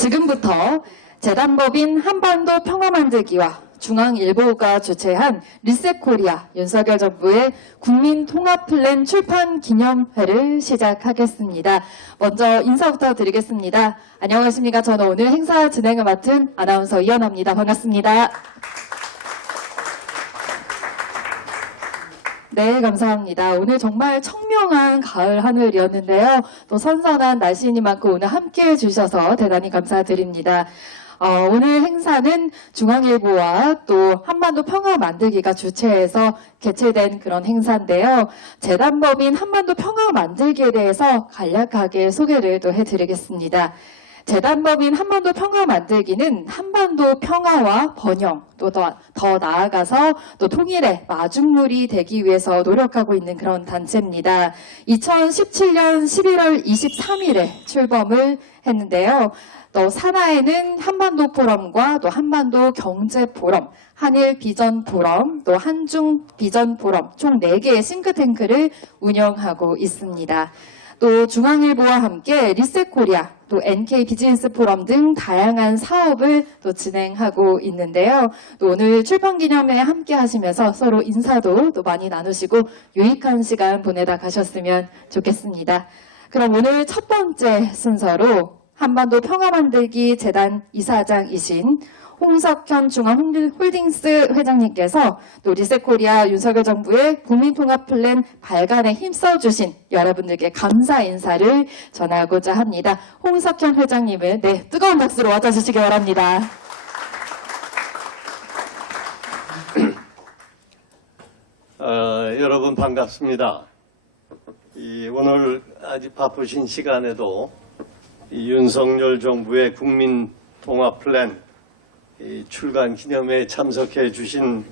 지금부터 재단법인 한반도 평화만들기와 중앙일보가 주최한 리셋코리아 윤석열 정부의 국민통합플랜 출판 기념회를 시작하겠습니다. 먼저 인사부터 드리겠습니다. 안녕하십니까. 저는 오늘 행사 진행을 맡은 아나운서 이현아입니다. 반갑습니다. 네, 감사합니다. 오늘 정말 청명한 가을 하늘이었는데요. 또 선선한 날씨니만큼 오늘 함께해 주셔서 대단히 감사드립니다. 오늘 행사는 중앙일보와 또 한반도 평화 만들기가 주최해서 개최된 그런 행사인데요. 재단법인 한반도 평화 만들기에 대해서 간략하게 소개를 또 해드리겠습니다. 재단법인 한반도 평화 만들기는 한반도 평화와 번영, 또 더 나아가서 또 통일의 마중물이 되기 위해서 노력하고 있는 그런 단체입니다. 2017년 11월 23일에 출범을 했는데요. 또 산하에는 한반도 포럼과 또 한반도 경제 포럼, 한일 비전 포럼, 또 한중 비전 포럼 총 4개의 싱크탱크를 운영하고 있습니다. 또 중앙일보와 함께 리셋코리아, 또 NK 비즈니스 포럼 등 다양한 사업을 또 진행하고 있는데요. 또 오늘 출판 기념회에 함께 하시면서 서로 인사도 또 많이 나누시고 유익한 시간 보내다 가셨으면 좋겠습니다. 그럼 오늘 첫 번째 순서로 한반도 평화만들기 재단 이사장이신 홍석현 중앙홀딩스 회장님께서 또 리셋코리아 윤석열 정부의 국민통합플랜 발간에 힘써주신 여러분들께 감사 인사를 전하고자 합니다. 홍석현 회장님을 뜨거운 박수로 맞아주시기 바랍니다. 여러분 반갑습니다. 오늘 아주 바쁘신 시간에도 윤석열 정부의 국민통합플랜 출간 기념회에 참석해 주신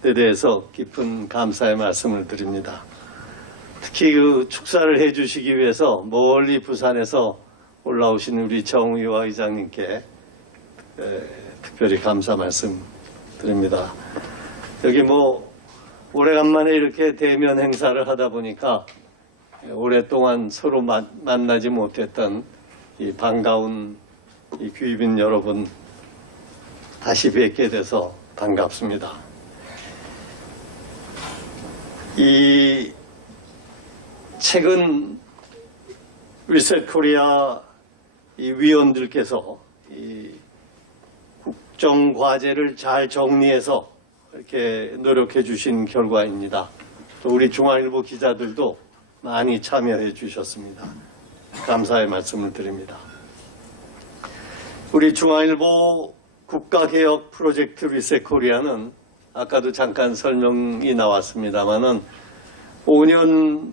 데 대해서 깊은 감사의 말씀을 드립니다. 특히 그 축사를 해 주시기 위해서 멀리 부산에서 올라오신 우리 정의화 의장님께 특별히 감사 말씀 드립니다. 여기 오래간만에 이렇게 대면 행사를 하다 보니까 오랫동안 서로 만나지 못했던 이 반가운 이 귀빈 여러분 다시 뵙게 돼서 반갑습니다. 최근 리셋코리아 위원들께서 국정 과제를 잘 정리해서 이렇게 노력해 주신 결과입니다. 또 우리 중앙일보 기자들도 많이 참여해 주셨습니다. 감사의 말씀을 드립니다. 우리 중앙일보 국가개혁 프로젝트 리셋코리아는 아까도 잠깐 설명이 나왔습니다만은 5년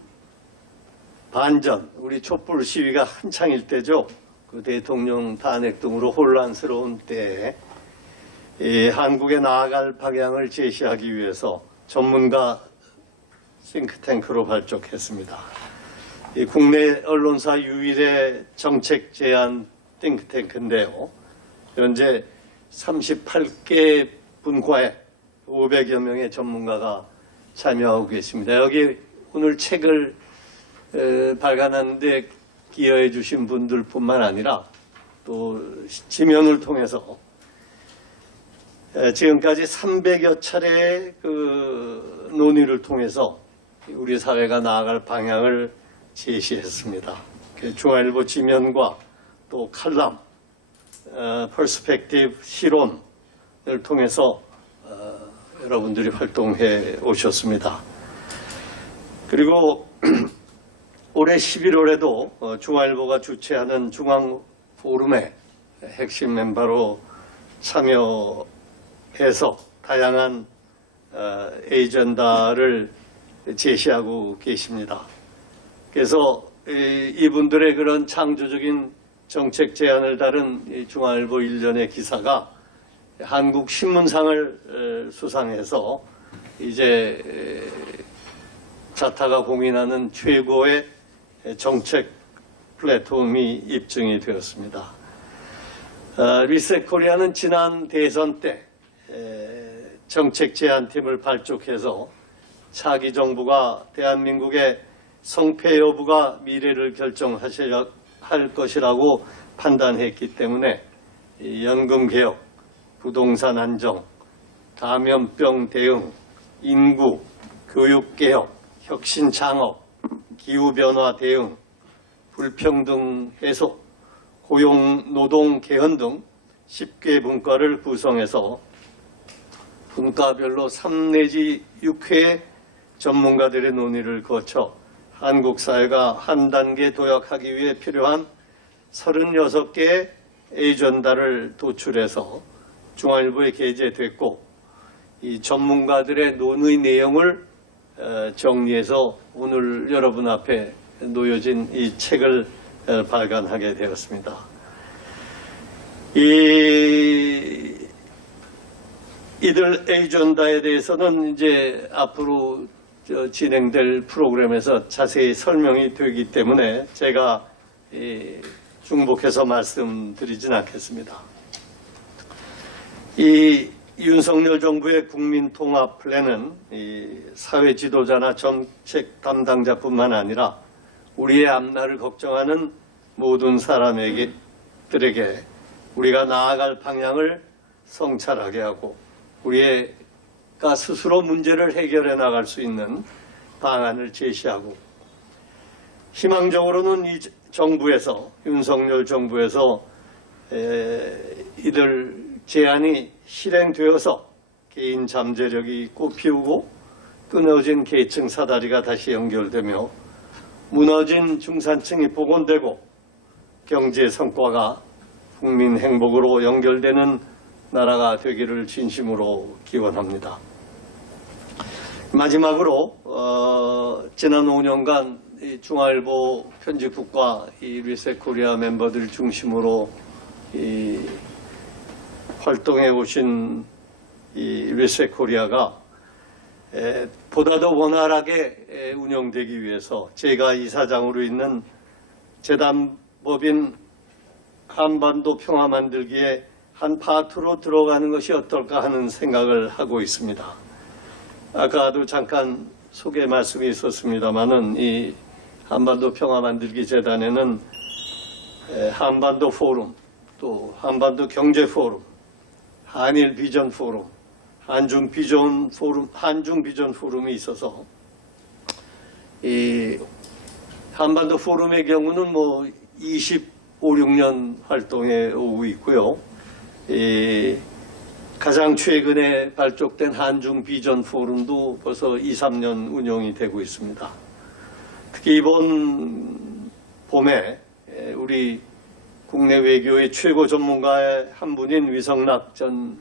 반 전 우리 촛불 시위가 한창일 때죠. 그 대통령 탄핵 등으로 혼란스러운 때에 한국에 나아갈 방향을 제시하기 위해서 전문가 싱크탱크로 발족했습니다. 국내 언론사 유일의 정책 제안 싱크탱크인데요. 현재 38개 분과에 500여 명의 전문가가 참여하고 계십니다. 여기 오늘 책을 발간하는 데 기여해 주신 분들 뿐만 아니라 또 지면을 통해서 지금까지 300여 차례의 그 논의를 통해서 우리 사회가 나아갈 방향을 제시했습니다. 중앙일보 지면과 또 칼럼, 퍼스펙티브 실론을 통해서 여러분들이 활동해 오셨습니다. 그리고 올해 11월에도 중앙일보가 주최하는 중앙포럼의 핵심 멤버로 참여해서 다양한 에이전다를 제시하고 계십니다. 그래서 이분들의 그런 창조적인 정책 제안을 다룬 중앙일보 일련의 기사가 한국 신문상을 수상해서 이제 자타가 공인하는 최고의 정책 플랫폼이 입증이 되었습니다. 리셋코리아는 지난 대선 때 정책 제안팀을 발족해서 차기 정부가 대한민국의 성패 여부가 미래를 결정할 것이라고 판단했기 때문에 이 연금 개혁, 부동산 안정, 감염병 대응, 인구, 교육 개혁, 혁신 창업, 기후 변화 대응, 불평등 해소, 고용 노동 개헌 등 10개 분과를 구성해서 분과별로 3 내지 6회의 전문가들의 논의를 거쳐 한국 사회가 한 단계 도약하기 위해 필요한 36개의 에이전다를 도출해서 중앙일보에 게재됐고, 이 전문가들의 논의 내용을 정리해서 오늘 여러분 앞에 놓여진 이 책을 발간하게 되었습니다. 이들 에이전다에 대해서는 이제 앞으로 진행될 프로그램에서 자세히 설명이 되기 때문에 제가 중복해서 말씀드리진 않겠습니다. 이 윤석열 정부의 국민통합 플랜은 이 사회 지도자나 정책 담당자뿐만 아니라 우리의 앞날을 걱정하는 모든 사람들에게 우리가 나아갈 방향을 성찰하게 하고 우리가 스스로 문제를 해결해 나갈 수 있는 방안을 제시하고, 희망적으로는 이 정부에서, 윤석열 정부에서 이들 제안이 실행되어서 개인 잠재력이 꽃피우고 끊어진 계층 사다리가 다시 연결되며 무너진 중산층이 복원되고 경제 성과가 국민 행복으로 연결되는 나라가 되기를 진심으로 기원합니다. 마지막으로 지난 5년간 이 중앙일보 편집국과 이 리셋코리아 멤버들 중심으로 활동해 오신 이 리셋코리아가 보다 더 원활하게 운영되기 위해서 제가 이사장으로 있는 재단법인 한반도 평화 만들기에 한 파트로 들어가는 것이 어떨까 하는 생각을 하고 있습니다. 아까도 잠깐 소개 말씀이 있었습니다마는 이 한반도 평화 만들기 재단에는 한반도 포럼, 또 한반도 경제 포럼, 한일 비전 포럼, 한중 비전 포럼이 있어서 이 한반도 포럼의 경우는 뭐 25, 6년 활동해 오고 있고요. 가장 최근에 발족된 한중 비전 포럼도 벌써 2, 3년 운영이 되고 있습니다. 특히 이번 봄에 우리 국내 외교의 최고 전문가의 한 분인 위성락 전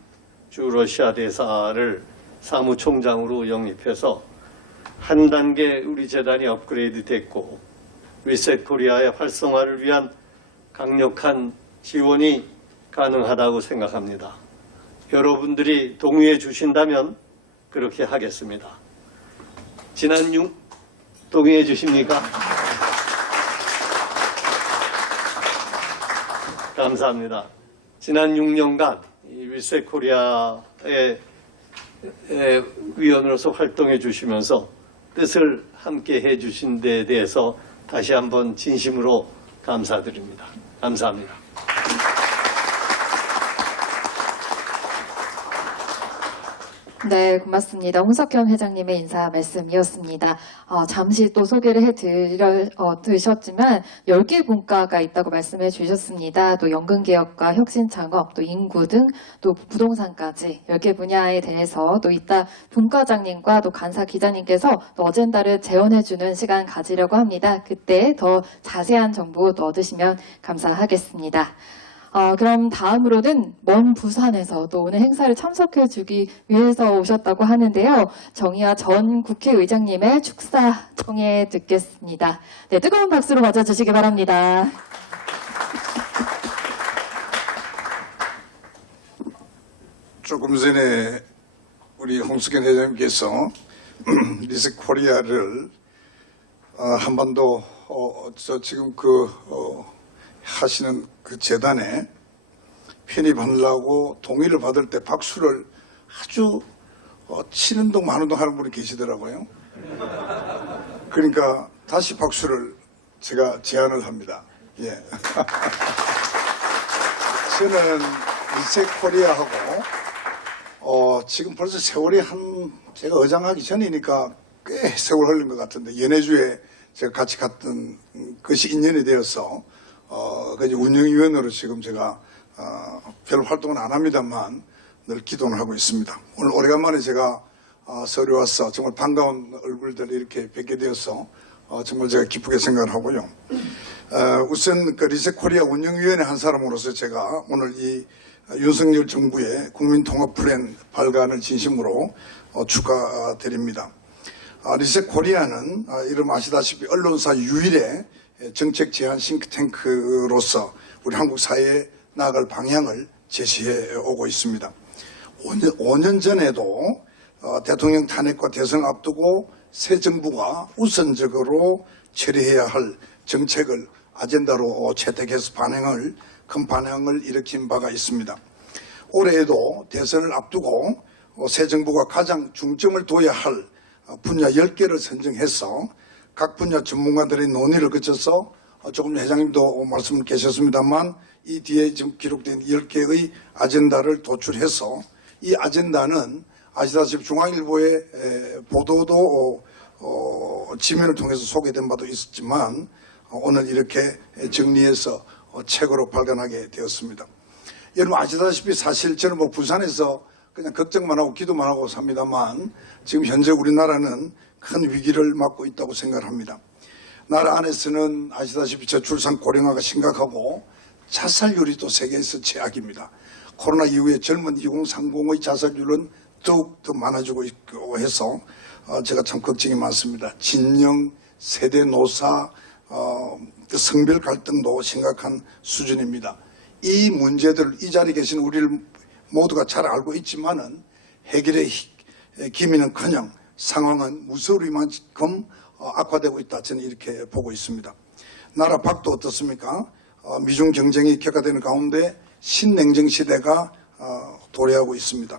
주러시아 대사를 사무총장으로 영입해서 한 단계 우리 재단이 업그레이드 됐고, 리셋코리아의 활성화를 위한 강력한 지원이 가능하다고 생각합니다. 여러분들이 동의해 주신다면 그렇게 하겠습니다. 동의해 주십니까? 감사합니다. 지난 6년간 리셋코리아의 위원으로서 활동해 주시면서 뜻을 함께 해 주신 데 대해서 다시 한번 진심으로 감사드립니다. 감사합니다. 네, 고맙습니다. 홍석현 회장님의 인사 말씀이었습니다. 잠시 또 소개를 해드렸지만 10개 분과가 있다고 말씀해 주셨습니다. 또 연금개혁과 혁신창업, 또 인구 등 또 부동산까지 10개 분야에 대해서 또 이따 분과장님과 또 간사 기자님께서 또 어젠다를 재원해주는 시간 가지려고 합니다. 그때 더 자세한 정보 또 얻으시면 감사하겠습니다. 그럼 다음으로는 먼 부산에서 또 오늘 행사를 참석해 주기 위해서 오셨다고 하는데요. 정의화 전 국회의장님의 축사 청해 듣겠습니다. 네, 뜨거운 박수로 맞아주시기 바랍니다. 조금 전에 우리 홍석현 회장님께서 리셋코리아를 한반도 지금 하시는 그 재단에 편입하려고 동의를 받을 때 박수를 아주 치는 동 마는 동 하는 분이 계시더라고요. 그러니까 다시 박수를 제가 제안을 합니다. 예. 저는 리셋 코리아하고 지금 벌써 세월이 제가 의장하기 전이니까 꽤 세월 흘린 것 같은데 연해주에 제가 같이 갔던 것이 인연이 되어서 그 이제 운영위원으로 지금 제가 별 활동은 안 합니다만 늘 기도는 하고 있습니다. 오늘 오래간만에 제가 서울에 와서 정말 반가운 얼굴들 이렇게 뵙게 되어서 정말 제가 기쁘게 생각을 하고요. 우선 그 리셋 코리아 운영위원회 한 사람으로서 제가 오늘 이 윤석열 정부의 국민통합 플랜 발간을 진심으로 축하드립니다. 리셋 코리아는 이름 아시다시피 언론사 유일의 정책 제안 싱크탱크로서 우리 한국 사회에 나아갈 방향을 제시해 오고 있습니다. 5년 전에도 대통령 탄핵과 대선을 앞두고 새 정부가 우선적으로 처리해야 할 정책을 아젠다로 채택해서 큰 반향을 일으킨 바가 있습니다. 올해에도 대선을 앞두고 새 정부가 가장 중점을 둬야 할 분야 10개를 선정해서 각 분야 전문가들의 논의를 거쳐서 조금 전 회장님도 말씀을 계셨습니다만 이 뒤에 지금 기록된 10개의 아젠다를 도출해서 이 아젠다는 아시다시피 중앙일보의 보도도 지면을 통해서 소개된 바도 있었지만 오늘 이렇게 정리해서 책으로 발간하게 되었습니다. 여러분 아시다시피 사실 저는 뭐 부산에서 그냥 걱정만 하고 기도만 하고 삽니다만 지금 현재 우리나라는 큰 위기를 맞고 있다고 생각합니다. 나라 안에서는 아시다시피 저출산 고령화가 심각하고 자살률이 또 세계에서 최악입니다. 코로나 이후에 젊은 2030의 자살률은 더욱 더 많아지고 있고 해서 제가 참 걱정이 많습니다. 진영, 세대 노사, 성별 갈등도 심각한 수준입니다. 이 문제들을 이 자리에 계신 우리를 모두가 잘 알고 있지만은 해결의 기미는커녕 상황은 무서울만큼 악화되고 있다. 저는 이렇게 보고 있습니다. 나라 밖도 어떻습니까? 미중 경쟁이 격화되는 가운데 신냉정 시대가 도래하고 있습니다.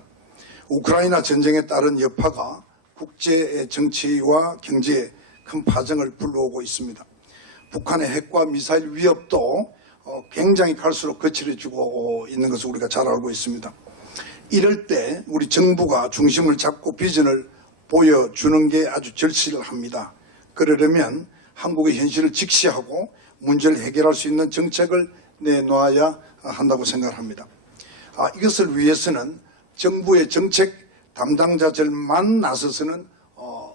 우크라이나 전쟁에 따른 여파가 국제 정치와 경제에 큰 파장을 불러오고 있습니다. 북한의 핵과 미사일 위협도 굉장히 갈수록 거칠어지고 있는 것을 우리가 잘 알고 있습니다. 이럴 때 우리 정부가 중심을 잡고 비전을 보여주는 게 아주 절실합니다. 그러려면 한국의 현실을 직시하고 문제를 해결할 수 있는 정책을 내놓아야 한다고 생각합니다. 이것을 위해서는 정부의 정책 담당자들만 나서서는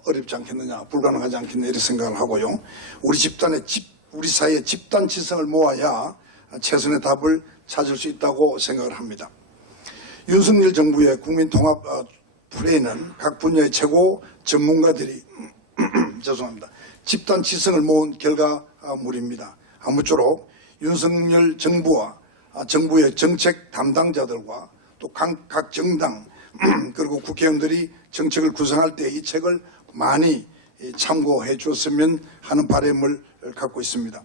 어렵지 않겠느냐, 불가능하지 않겠느냐 이렇게 생각을 하고요. 우리 사회의 집단 지성을 모아야 최선의 답을 찾을 수 있다고 생각을 합니다. 윤석열 정부의 국민통합 플랜은 각 분야의 최고 전문가들이 죄송합니다. 집단 지성을 모은 결과물입니다. 아무쪼록 윤석열 정부와 정부의 정책 담당자들과 또 각 정당 그리고 국회의원들이 정책을 구성할 때 이 책을 많이 참고해 주었으면 하는 바람을 갖고 있습니다.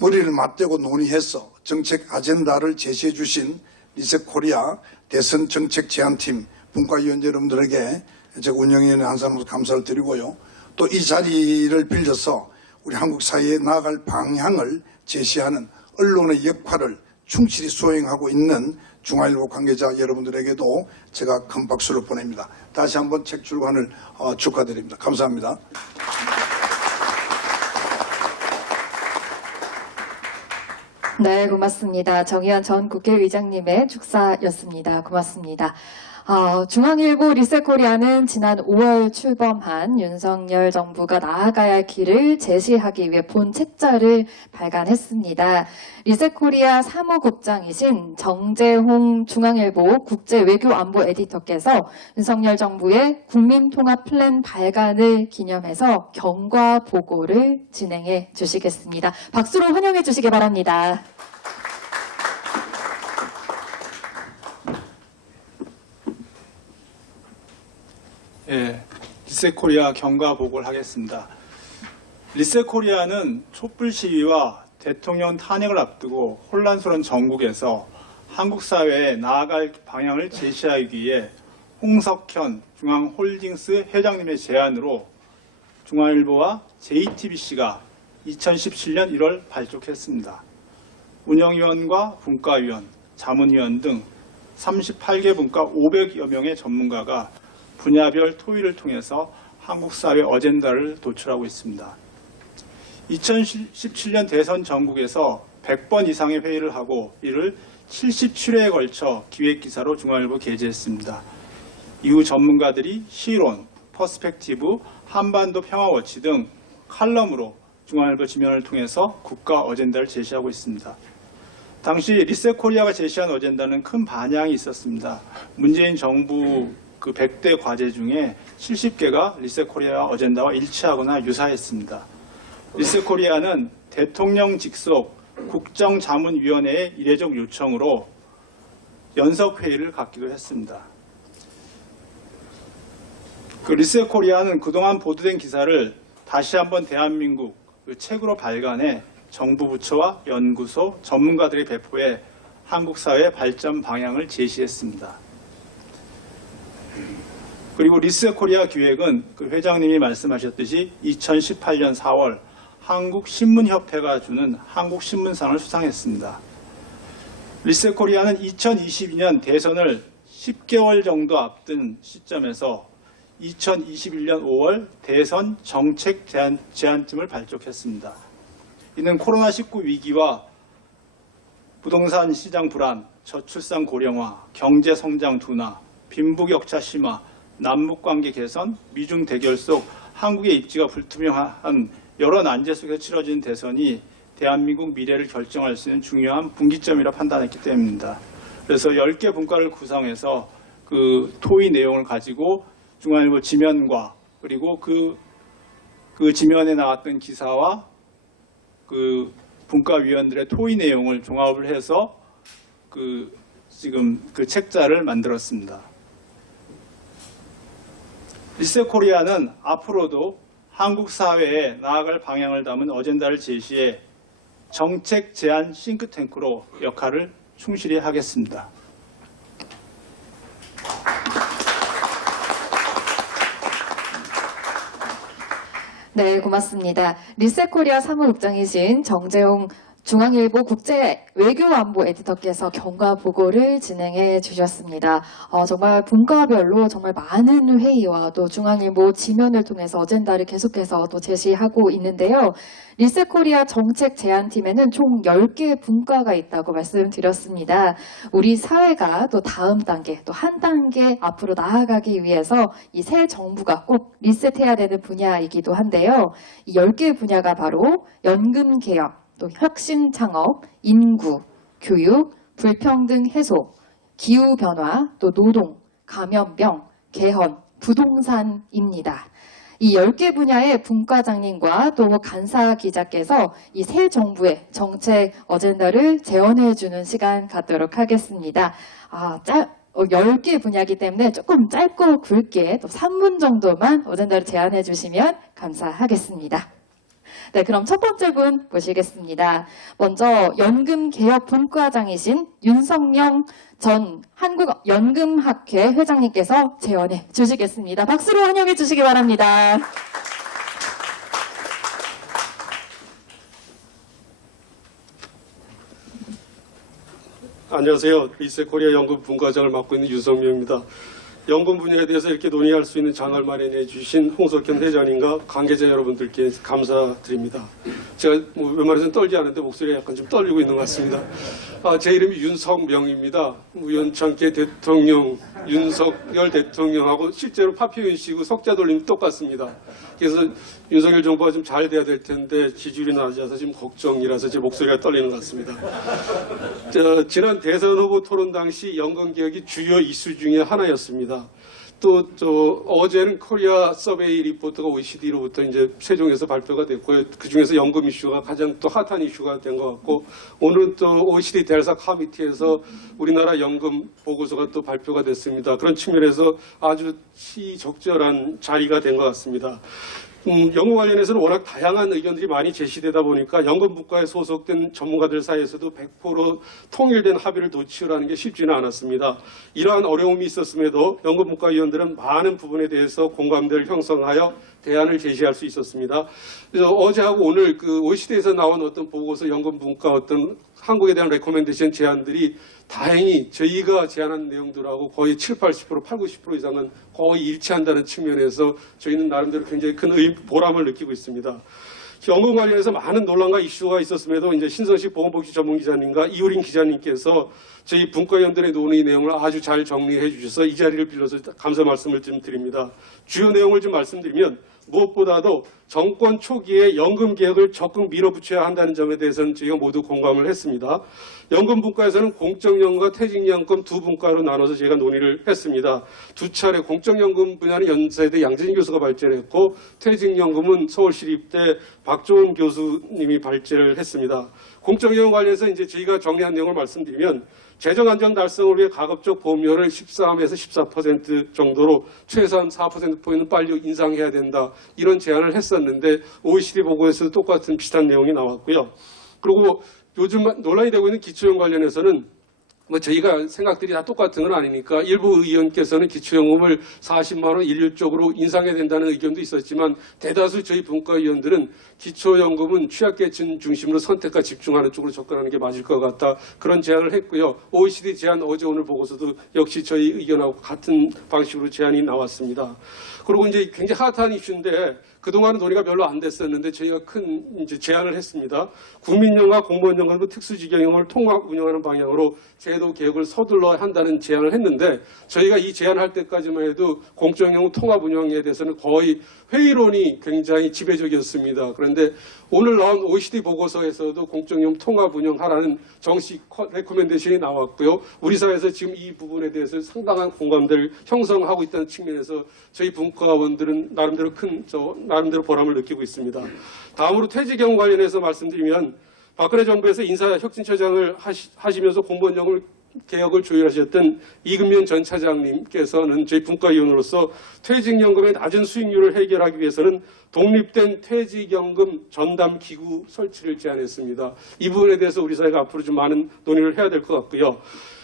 머리를 맞대고 논의해서 정책 아젠다를 제시해 주신 리셋 코리아 대선 정책 제안팀 분과위원 여러분들에게 제가 운영위원회 한 사람으로서 감사를 드리고요. 또 이 자리를 빌려서 우리 한국 사회에 나아갈 방향을 제시하는 언론의 역할을 충실히 수행하고 있는 중앙일보 관계자 여러분들에게도 제가 큰 박수를 보냅니다. 다시 한번 책 출간을 축하드립니다. 감사합니다. 네, 고맙습니다. 정의원 전 국회의장님의 축사였습니다. 고맙습니다. 중앙일보 리셋코리아는 지난 5월 출범한 윤석열 정부가 나아가야 할 길을 제시하기 위해 본 책자를 발간했습니다. 리셋코리아 사무국장이신 정재홍 중앙일보 국제외교안보 에디터께서 윤석열 정부의 국민통합 플랜 발간을 기념해서 경과 보고를 진행해 주시겠습니다. 박수로 환영해 주시기 바랍니다. 예, 리셋코리아 경과 보고를 하겠습니다. 리셋코리아는 촛불 시위와 대통령 탄핵을 앞두고 혼란스러운 전국에서 한국 사회에 나아갈 방향을 제시하기 위해 홍석현 중앙홀딩스 회장님의 제안으로 중앙일보와 JTBC가 2017년 1월 발족했습니다. 운영위원과 분과위원, 자문위원 등 38개 분과 500여 명의 전문가가 분야별 토의를 통해서 한국 사회 어젠다를 도출하고 있습니다. 2017년 대선 전국에서 100번 이상의 회의를 하고 이를 77회에 걸쳐 기획기사로 중앙일보 게재했습니다. 이후 전문가들이 시론, 퍼스펙티브, 한반도 평화워치 등 칼럼으로 중앙일보 지면을 통해서 국가 어젠다를 제시하고 있습니다. 당시 리셋코리아가 제시한 어젠다는 큰 반향이 있었습니다. 문재인 정부 그 100대 과제 중에 70개가 리셋코리아 어젠다와 일치하거나 유사했습니다. 리셋코리아는 대통령 직속 국정자문위원회의 이례적 요청으로 연석회의를 갖기도 했습니다. 그 리셋코리아는 그동안 보도된 기사를 다시 한번 대한민국 그 책으로 발간해 정부 부처와 연구소, 전문가들의 배포에 한국 사회의 발전 방향을 제시했습니다. 그리고 리셋코리아 기획은 그 회장님이 말씀하셨듯이 2018년 4월 한국신문협회가 주는 한국신문상을 수상했습니다. 리셋코리아는 2022년 대선을 10개월 정도 앞둔 시점에서 2021년 5월 대선 정책 제안팀을 발족했습니다. 이는 코로나19 위기와 부동산 시장 불안, 저출산 고령화, 경제 성장 둔화, 빈부격차 심화, 남북관계 개선, 미중 대결 속 한국의 입지가 불투명한 여러 난제 속에 치러진 대선이 대한민국 미래를 결정할 수 있는 중요한 분기점이라 판단했기 때문입니다. 그래서 10개 분과를 구성해서 그 토의 내용을 가지고 중앙일보 지면과 그리고 그 지면에 나왔던 기사와 그 분과위원들의 토의 내용을 종합을 해서 지금 그 책자를 만들었습니다. 리셋코리아는 앞으로도 한국 사회에 나아갈 방향을 담은 어젠다를 제시해 정책 제안 싱크탱크로 역할을 충실히 하겠습니다. 네, 고맙습니다. 리셋코리아 사무국장이신 정재용 중앙일보 국제 외교안보 에디터께서 경과 보고를 진행해 주셨습니다. 정말 분과별로 정말 많은 회의와 또 중앙일보 지면을 통해서 어젠다를 계속해서 또 제시하고 있는데요. 리셋코리아 정책 제안팀에는 총 10개 분과가 있다고 말씀드렸습니다. 우리 사회가 또 다음 단계, 또 한 단계 앞으로 나아가기 위해서 이 새 정부가 꼭 리셋해야 되는 분야이기도 한데요. 이 10개 분야가 바로 연금 개혁, 또 혁신 창업, 인구, 교육, 불평등 해소, 기후 변화, 또 노동, 감염병, 개헌, 부동산입니다. 이 10개 분야의 분과장님과 또 간사 기자께서 이 새 정부의 정책 어젠다를 재현해주는 시간 갖도록 하겠습니다. 10개 분야이기 때문에 조금 짧고 굵게 또 3분 정도만 어젠다를 제안해 주시면 감사하겠습니다. 네, 그럼 첫 번째 분 모시겠습니다. 먼저 연금개혁 분과장이신 윤석명 전 한국연금학회 회장님께서 제언해 주시겠습니다. 박수로 환영해 주시기 바랍니다. 안녕하세요. 리셋코리아 연금 분과장을 맡고 있는 윤석명입니다. 연금 분야에 대해서 이렇게 논의할 수 있는 장을 마련해 주신 홍석현 회장님과 관계자 여러분들께 감사드립니다. 제가 웬만해서는 떨지 않은데 목소리가 약간 좀 떨리고 있는 것 같습니다. 제 이름이 윤석명입니다. 우연찮게 대통령, 윤석열 대통령하고 실제로 파피윤씨고 석자 돌림이 똑같습니다. 그래서 윤석열 정부가 좀 잘 돼야 될 텐데 지지율이 낮아서 지금 걱정이라서 제 목소리가 떨리는 것 같습니다. 지난 대선 후보 토론 당시 연금개혁이 주요 이슈 중에 하나였습니다. 또 어제는 코리아 서베이 리포트가 OECD로부터 이제 세종에서 발표가 됐고요. 그 중에서 연금 이슈가 가장 또 핫한 이슈가 된 것 같고, 오늘은 또 OECD 대사 커미티에서 우리나라 연금 보고서가 또 발표가 됐습니다. 그런 측면에서 아주 시적절한 자리가 된 것 같습니다. 연금 관련해서는 워낙 다양한 의견들이 많이 제시되다 보니까 연금분과에 소속된 전문가들 사이에서도 100% 통일된 합의를 도출하는 게 쉽지는 않았습니다. 이러한 어려움이 있었음에도 연금분과 위원들은 많은 부분에 대해서 공감대를 형성하여 대안을 제시할 수 있었습니다. 그래서 어제하고 오늘 그 OECD에서 나온 어떤 보고서 연금 분과 어떤 한국에 대한 레코멘데이션 제안들이 다행히 저희가 제안한 내용들하고 거의 7, 80%, 8, 90% 이상은 거의 일치한다는 측면에서 저희는 나름대로 굉장히 큰 보람을 느끼고 있습니다. 연금 관련해서 많은 논란과 이슈가 있었음에도 이제 신성식 보건복지 전문기자님과 이우린 기자님께서 저희 분과위원들의 논의 내용을 아주 잘 정리해 주셔서 이 자리를 빌려서 감사 말씀을 좀 드립니다. 주요 내용을 좀 말씀드리면 무엇보다도 정권 초기에 연금 개혁을 적극 밀어붙여야 한다는 점에 대해서는 저희가 모두 공감을 했습니다. 연금 분과에서는 공적연금과 퇴직연금 두 분과로 나눠서 제가 논의를 했습니다. 두 차례 공적연금 분야는 연세대 양재진 교수가 발제했고 퇴직연금은 서울시립대 박종훈 교수님이 발제를 했습니다. 공적연금 관련해서 이제 저희가 정리한 내용을 말씀드리면 재정 안정 달성을 위해 가급적 보험료를 13에서 14% 정도로 최소한 4%포인트 빨리 인상해야 된다. 이런 제안을 했었는데 OECD 보고에서도 똑같은 비슷한 내용이 나왔고요. 그리고 요즘 논란이 되고 있는 기초연금 관련해서는 뭐 저희가 생각들이 다 똑같은 건 아니니까 일부 의원께서는 기초연금을 40만 원 일률적으로 인상해야 된다는 의견도 있었지만 대다수 저희 분과위원들은 기초연금은 취약계층 중심으로 선택과 집중하는 쪽으로 접근하는 게 맞을 것 같다. 그런 제안을 했고요. OECD 제안 어제 오늘 보고서도 역시 저희 의견하고 같은 방식으로 제안이 나왔습니다. 그리고 이제 굉장히 핫한 이슈인데 그동안은 논의가 별로 안 됐었는데 저희가 큰 이제 제안을 했습니다. 국민연금과 공무원연금 특수지경연금을 통합 운영하는 방향으로 제도 개혁을 서둘러야 한다는 제안을 했는데 저희가 이 제안할 때까지만 해도 공적연금 통합 운영에 대해서는 거의 회의론이 굉장히 지배적이었습니다. 그런데 오늘 나온 OECD 보고서에서도 공적연금 통합 운영하라는 정식 레코멘데이션이 나왔고요. 우리 사회에서 지금 이 부분에 대해서 상당한 공감대를 형성하고 있다는 측면에서 저희 분과원들은 나름대로 보람을 느끼고 있습니다. 다음으로 퇴직연금 관련해서 말씀드리면 박근혜 정부에서 인사혁신처장을 하시면서 공무원연금 개혁을 조율하셨던 이금면 전 차장님께서는 저희 분과위원으로서 퇴직연금의 낮은 수익률을 해결하기 위해서는 독립된 퇴직연금 전담기구 설치를 제안했습니다. 이 부분에 대해서 우리 사회가 앞으로 좀 많은 논의를 해야 될 것 같고요.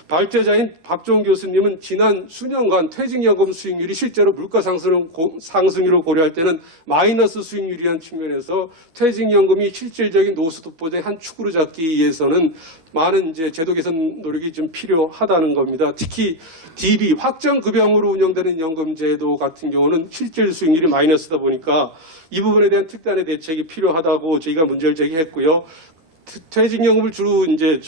발제자인 박종훈 교수님은 지난 수년간 퇴직연금 수익률이 실제로 물가 상승률을 고려할 때는 마이너스 수익률이라는 측면에서 퇴직연금이 실질적인 노후소득 보장의 한 축으로 잡기 위해서는 많은 이제 제도 개선 노력이 좀 필요하다는 겁니다. 특히 DB 확정급여으로 운영되는 연금제도 같은 경우는 실질 수익률이 마이너스다 보니까 이 부분에 대한 특단의 대책이 필요하다고 저희가 문제를 제기했고요. 퇴직연금을 주로 이제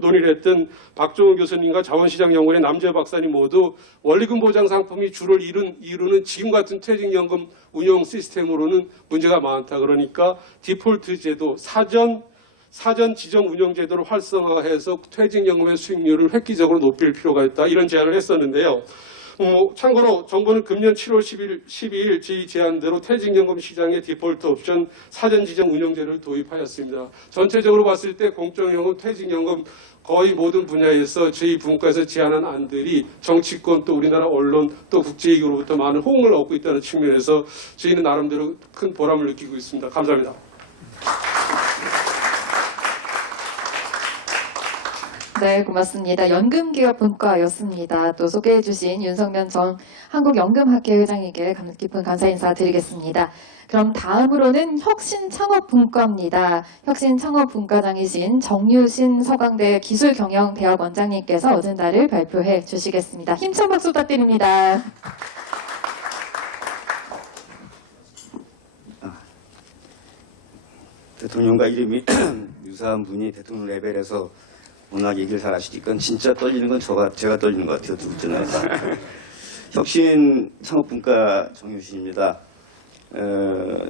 논의를 했던 박종훈 교수님과 자원시장연구원의 남재 박사님 모두 원리금 보장 상품이 주를 이루는 지금 같은 퇴직연금 운영 시스템으로는 문제가 많다. 그러니까 디폴트 제도, 사전 지정 운영 제도를 활성화해서 퇴직연금의 수익률을 획기적으로 높일 필요가 있다. 이런 제안을 했었는데요. 참고로 정부는 금년 7월 12일 저희 제안대로 퇴직연금 시장의 디폴트 옵션 사전 지정 운영제를 도입하였습니다. 전체적으로 봤을 때 공적연금, 퇴직연금 거의 모든 분야에서 저희 분과에서 제안한 안들이 정치권 또 우리나라 언론 또 국제기구로부터 많은 호응을 얻고 있다는 측면에서 저희는 나름대로 큰 보람을 느끼고 있습니다. 감사합니다. 네, 고맙습니다. 연금개혁분과였습니다. 또 소개해주신 윤석면 전 한국연금학회 회장에게 깊은 감사 인사 드리겠습니다. 그럼 다음으로는 혁신창업분과입니다. 혁신창업분과장이신 정유신 서강대 기술경영대학 원장님께서 어젠다를 발표해 주시겠습니다. 힘찬 박수 부탁드립니다. 대통령과 이름이 유사한 분이 대통령 레벨에서 워낙 얘기를 잘 하시니까 진짜 떨리는 건 제가 떨리는 것 같아요. 두 번째 나이가. 혁신창업분과 정유신입니다.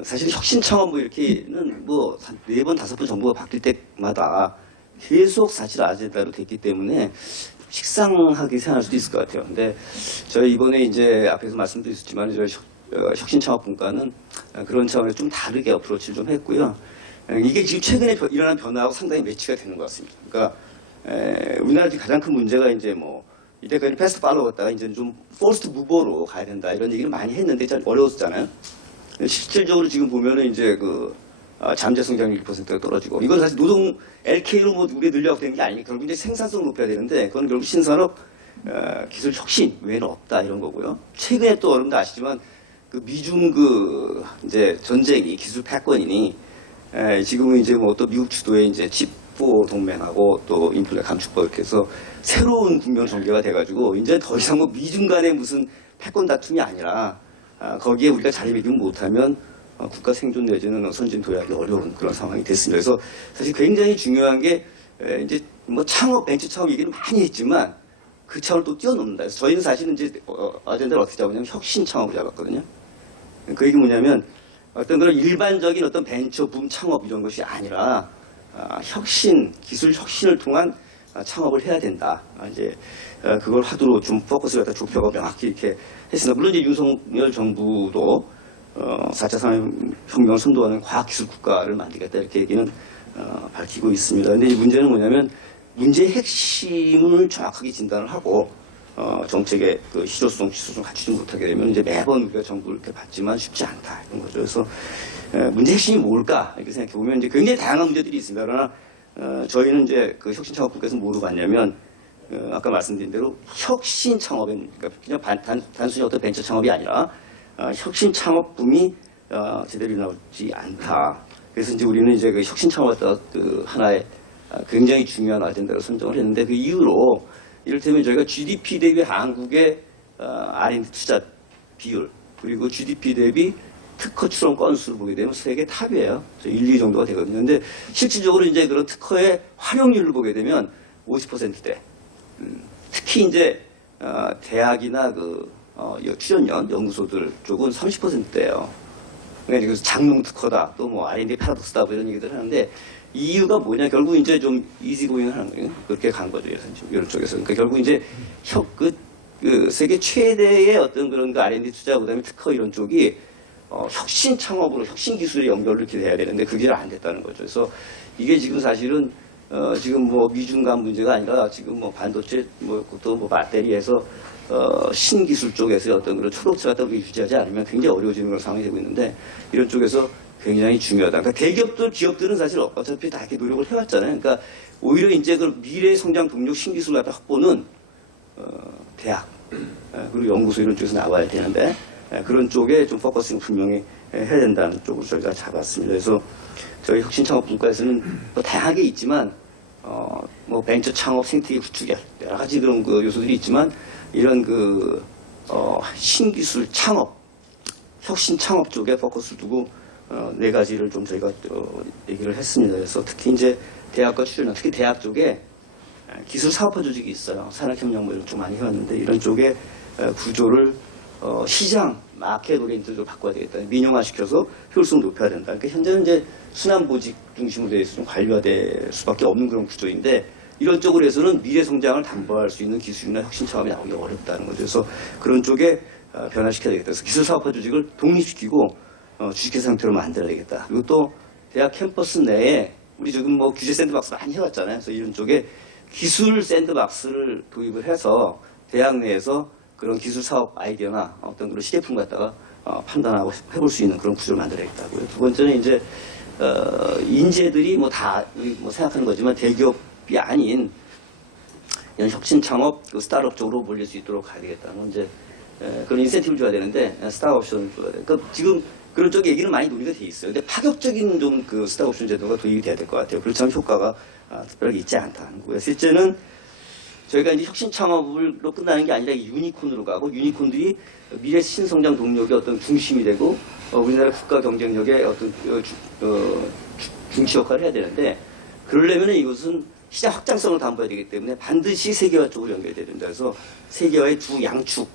사실 혁신창업 뭐 이렇게는 뭐 4번, 5번 정부가 바뀔 때마다 계속 사실 아젠다로 됐기 때문에 식상하게 생각할 수도 있을 것 같아요. 근데 저희 이번에 이제 앞에서 말씀드렸지만 저희 혁신창업분과는 그런 차원에서 좀 다르게 어프로치를 좀 했고요. 이게 지금 최근에 일어난 변화하고 상당히 매치가 되는 것 같습니다. 그러니까 우리나라 가장 큰 문제가 이제 뭐 이때까지 패스트 팔로우였다가 이제 좀 포스트 무버로 가야 된다 이런 얘기를 많이 했는데 참 어려웠었잖아요. 실질적으로 지금 보면은 이제 잠재 성장률 1%가 떨어지고 이건 사실 노동 LK로 뭐 우리 늘려고 되는 게 아니니까 결국 이제 생산성을 높여야 되는데 그건 결국 신산업 기술 혁신 외에는 없다 이런 거고요. 최근에 또 여러분도 아시지만 그 미중 그 이제 전쟁이 기술 패권이니 지금은 이제 뭐 또 미국 주도의 이제 칩4 동맹하고 또 인플레 감축법 이렇게 해서 새로운 국면 전개가 돼가지고 이제 더 이상 뭐 미중 간의 무슨 패권 다툼이 아니라 거기에 우리가 자리매김 못하면 국가 생존 내지는 선진 도약이 어려운 그런 상황이 됐습니다. 그래서 사실 굉장히 중요한 게 이제 뭐 창업, 벤처 창업 얘기를 많이 했지만 그 차원을 또 뛰어넘는다. 그래서 저희는 사실은 이제 아젠다를 어떻게 잡았냐면 혁신 창업을 잡았거든요. 그 얘기 뭐냐면 어떤 그런 일반적인 어떤 벤처 붐 창업 이런 것이 아니라 혁신, 기술 혁신을 통한 창업을 해야 된다. 이제 그걸 하도록 좀 포커스를 갖다 좁혀가 명확히 이렇게 했습니다. 물론 이제 윤석열 정부도 4차 산업혁명을 선도하는 과학기술 국가를 만들겠다 이렇게 얘기는 밝히고 있습니다. 근데 이 문제는 뭐냐면 문제의 핵심을 정확하게 진단을 하고 정책의 그 실효성, 지속성을 갖추지 못하게 되면 이제 매번 우리가 정부를 이렇게 받지만 쉽지 않다 이런 거죠. 그래서 문제 핵심이 뭘까 이렇게 생각해 보면 이제 굉장히 다양한 문제들이 있습니다. 그러나 저희는 이제 그 혁신창업국에서 뭐로 봤냐면 아까 말씀드린 대로 혁신 창업은 그러니까 그냥 단순히 어떤 벤처 창업이 아니라 혁신 창업 붐이 제대로 일어나지 않다. 그래서 이제 우리는 이제 그 혁신 창업을 그 하나의 굉장히 중요한 아젠다로 선정을 했는데 그 이후로 이를테면 저희가 GDP 대비 한국의 R&D 투자 비율 그리고 GDP 대비 특허 출원 건수를 보게 되면 세계 탑이에요. 1, 2 정도가 되거든요. 근데 실질적으로 이제 그런 특허의 활용률을 보게 되면 50%대. 특히 이제 대학이나 그 출연연 연구소들 쪽은 30%대예요. 그러니까 장롱 특허다, 또 뭐 R&D 패러독스다, 뭐 이런 얘기들 하는데 이유가 뭐냐? 결국 이제 좀 이지 고잉을 하는 거예요. 그렇게 간 거죠, 이런 쪽에서. 그러니까 결국 이제 그 세계 최대의 어떤 그런 그 R&D 투자, 그다음에 특허 이런 쪽이 혁신 창업으로 혁신 기술에 연결을 이렇게 돼야 되는데 그게 안 됐다는 거죠. 그래서 이게 지금 사실은 지금 뭐 미중 간 문제가 아니라 지금 뭐 반도체 또 뭐 배터리에서 신기술 쪽에서 어떤 그런 초록체 같은 걸 유지하지 않으면 굉장히 어려워지는 그런 상황이 되고 있는데 이런 쪽에서 굉장히 중요하다. 그러니까 대기업들, 기업들은 사실 어차피 다 이렇게 노력을 해왔잖아요. 그러니까 오히려 이제 그 미래 성장 동력 신기술 같은 확보는 대학 그리고 연구소 이런 쪽에서 나와야 되는데 그런 쪽에 좀 포커스를 분명히 해야 된다는 쪽으로 저희가 잡았습니다. 그래서 저희 혁신창업분과에서는 뭐 다양하게 있지만 뭐 벤처 창업 생태계 구축에 여러 가지 그런 그 요소들이 있지만 이런 그 신기술 창업, 혁신 창업 쪽에 포커스를 두고 네 가지를 좀 저희가 얘기를 했습니다. 그래서 특히 이제 대학과 출연, 특히 대학 쪽에 기술 사업화 조직이 있어요. 산학협력 뭐 이런 쪽 많이 해왔는데 이런 쪽에 구조를 시장 마켓 오리엔트로 바꿔야 되겠다. 민영화시켜서 효율성 높여야 된다. 그러니까 현재는 이제 순환 보직 중심으로 돼서 좀 관리화될 수밖에 없는 그런 구조인데 이런 쪽으로 해서는 미래 성장을 담보할 수 있는 기술이나 혁신 창업이 나오기 어렵다는 거죠. 그래서 그런 쪽에 변화시켜야 되겠다. 그래서 기술 사업화 조직을 독립시키고 주식회 상태로 만들어야 되겠다. 그리고 또 대학 캠퍼스 내에 우리 지금 뭐 규제 샌드박스 많이 해왔잖아요. 그래서 이런 쪽에 기술 샌드박스를 도입을 해서 대학 내에서 그런 기술 사업 아이디어나 어떤 그런 시제품 갖다가 판단하고 해볼 수 있는 그런 구조를 만들어야겠다고요. 두 번째는 이제 인재들이 뭐 다 뭐 생각하는 거지만 대기업이 아닌 이런 혁신 창업 그 스타트업 쪽으로 몰릴 수 있도록 가야 되겠다는 건 이제 그런 인센티브를 줘야 되는데 스타 옵션을 줘야 돼. 그러니까 지금 그런 쪽 얘기는 많이 논의가 돼 있어요. 근데 파격적인 좀 그 스타 옵션 제도가 도입이 돼야 될 것 같아요. 그렇지 않으면 효과가 특별하게 있지 않다는 거고요. 실제는 저희가 이제 혁신 창업으로 끝나는 게 아니라 유니콘으로 가고 유니콘들이 미래 신성장 동력의 어떤 중심이 되고 우리나라 국가 경쟁력의 어떤 중시 역할을 해야 되는데 그러려면 이것은 시장 확장성을 담보해야 되기 때문에 반드시 세계화 쪽으로 연결돼야 된다. 그래서 세계화의 두 양축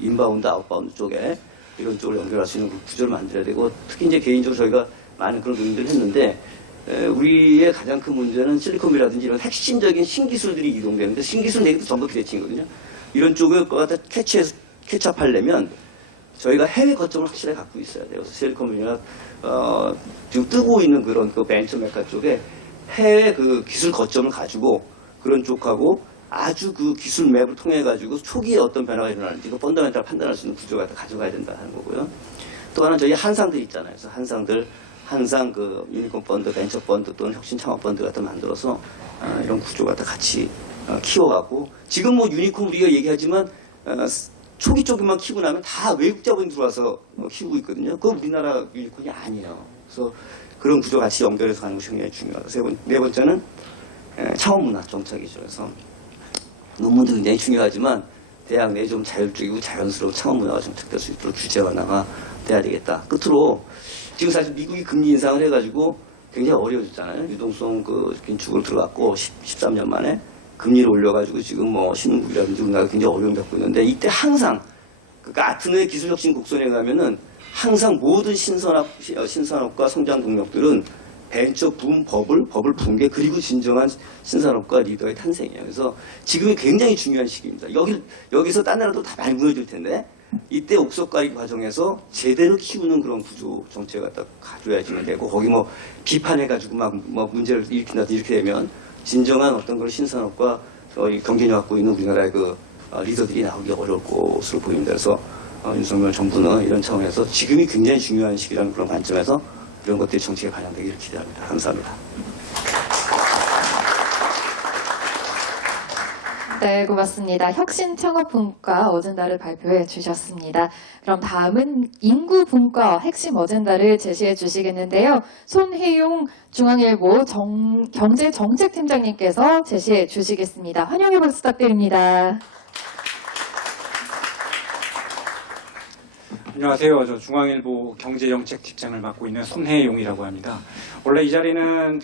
인바운드, 아웃바운드 쪽에 이런 쪽으로 연결할 수 있는 구조를 만들어야 되고 특히 이제 개인적으로 저희가 많은 그런 논의를 했는데 우리의 가장 큰 문제는 실리콘밸리라든지 이런 핵심적인 신기술들이 이동되는데 신기술 내기도 전부 기대칭이거든요. 이런 쪽을 갖다 캐치업하려면 저희가 해외 거점을 확실하게 갖고 있어야 돼요. 그래서 실리콘밸리가 지금 뜨고 있는 그런 그 벤처 메카 쪽에 해외 그 기술 거점을 가지고 그런 쪽하고 아주 그 기술 맵을 통해 가지고 초기에 어떤 변화가 일어나는지 그 펀더멘탈 판단할 수 있는 구조가 가져가야 된다는 거고요. 또 하나 저희 한상들 있잖아요. 그래서 항상 그 유니콘 펀드, 벤처 펀드 또는 혁신 창업 펀드 같은 만들어서 이런 구조가 다 같이 키워가고 지금 뭐 유니콘 우리가 얘기하지만 초기 쪽에만 키우고 나면 다 외국자분이 들어와서 키우고 있거든요. 그건 우리나라 유니콘이 아니에요. 그래서 그런 구조 같이 연결해서 가는 것이 굉장히 중요하다. 네 번째는 창업문화 정착이죠. 그래서 논문도 굉장히 중요하지만 대학 내 좀 자율적이고 자연스러운 창업문화가 정착될 수 있도록 규제 완화가 돼야 되겠다. 끝으로 지금 사실 미국이 금리 인상을 해가지고 굉장히 어려워졌잖아요. 유동성 긴축으로 들어갔고 13년 만에 금리를 올려가지고 지금 뭐 신흥국이라든지 우리나라가 굉장히 어려움을 겪고 있는데 이때 항상 그러니까 아트너의 기술혁신 곡선에 가면은 항상 모든 신산업과 성장 동력들은 벤처 붐 버블 붕괴 그리고 진정한 신산업과 리더의 탄생이에요. 그래서 지금이 굉장히 중요한 시기입니다. 여기서 딴 나라도 다 많이 무너질 텐데 이때 옥석가리 과정에서 제대로 키우는 그런 구조 정책을 갖다 가져야지면 되고 거기 뭐 비판해가지고 막 뭐 문제를 일으킨다 이렇게 되면 진정한 어떤 그런 신산업과 경쟁력 갖고 있는 우리나라의 리더들이 나오기 어려울 것으로 보입니다. 그래서 윤석열 정부는 이런 차원에서 지금이 굉장히 중요한 시기라는 그런 관점에서 이런 것들이 정책에 반영되기를 기대합니다. 감사합니다. 네, 고맙습니다. 혁신창업분과 어젠다를 발표해 주셨습니다. 그럼 다음은 인구분과 핵심 어젠다를 제시해 주시겠는데요. 손혜용 중앙일보 경제정책팀장님께서 제시해 주시겠습니다. 환영의 박수 부탁드립니다. 안녕하세요. 저 중앙일보 경제정책팀장을 맡고 있는 손혜용이라고 합니다. 원래 이 자리는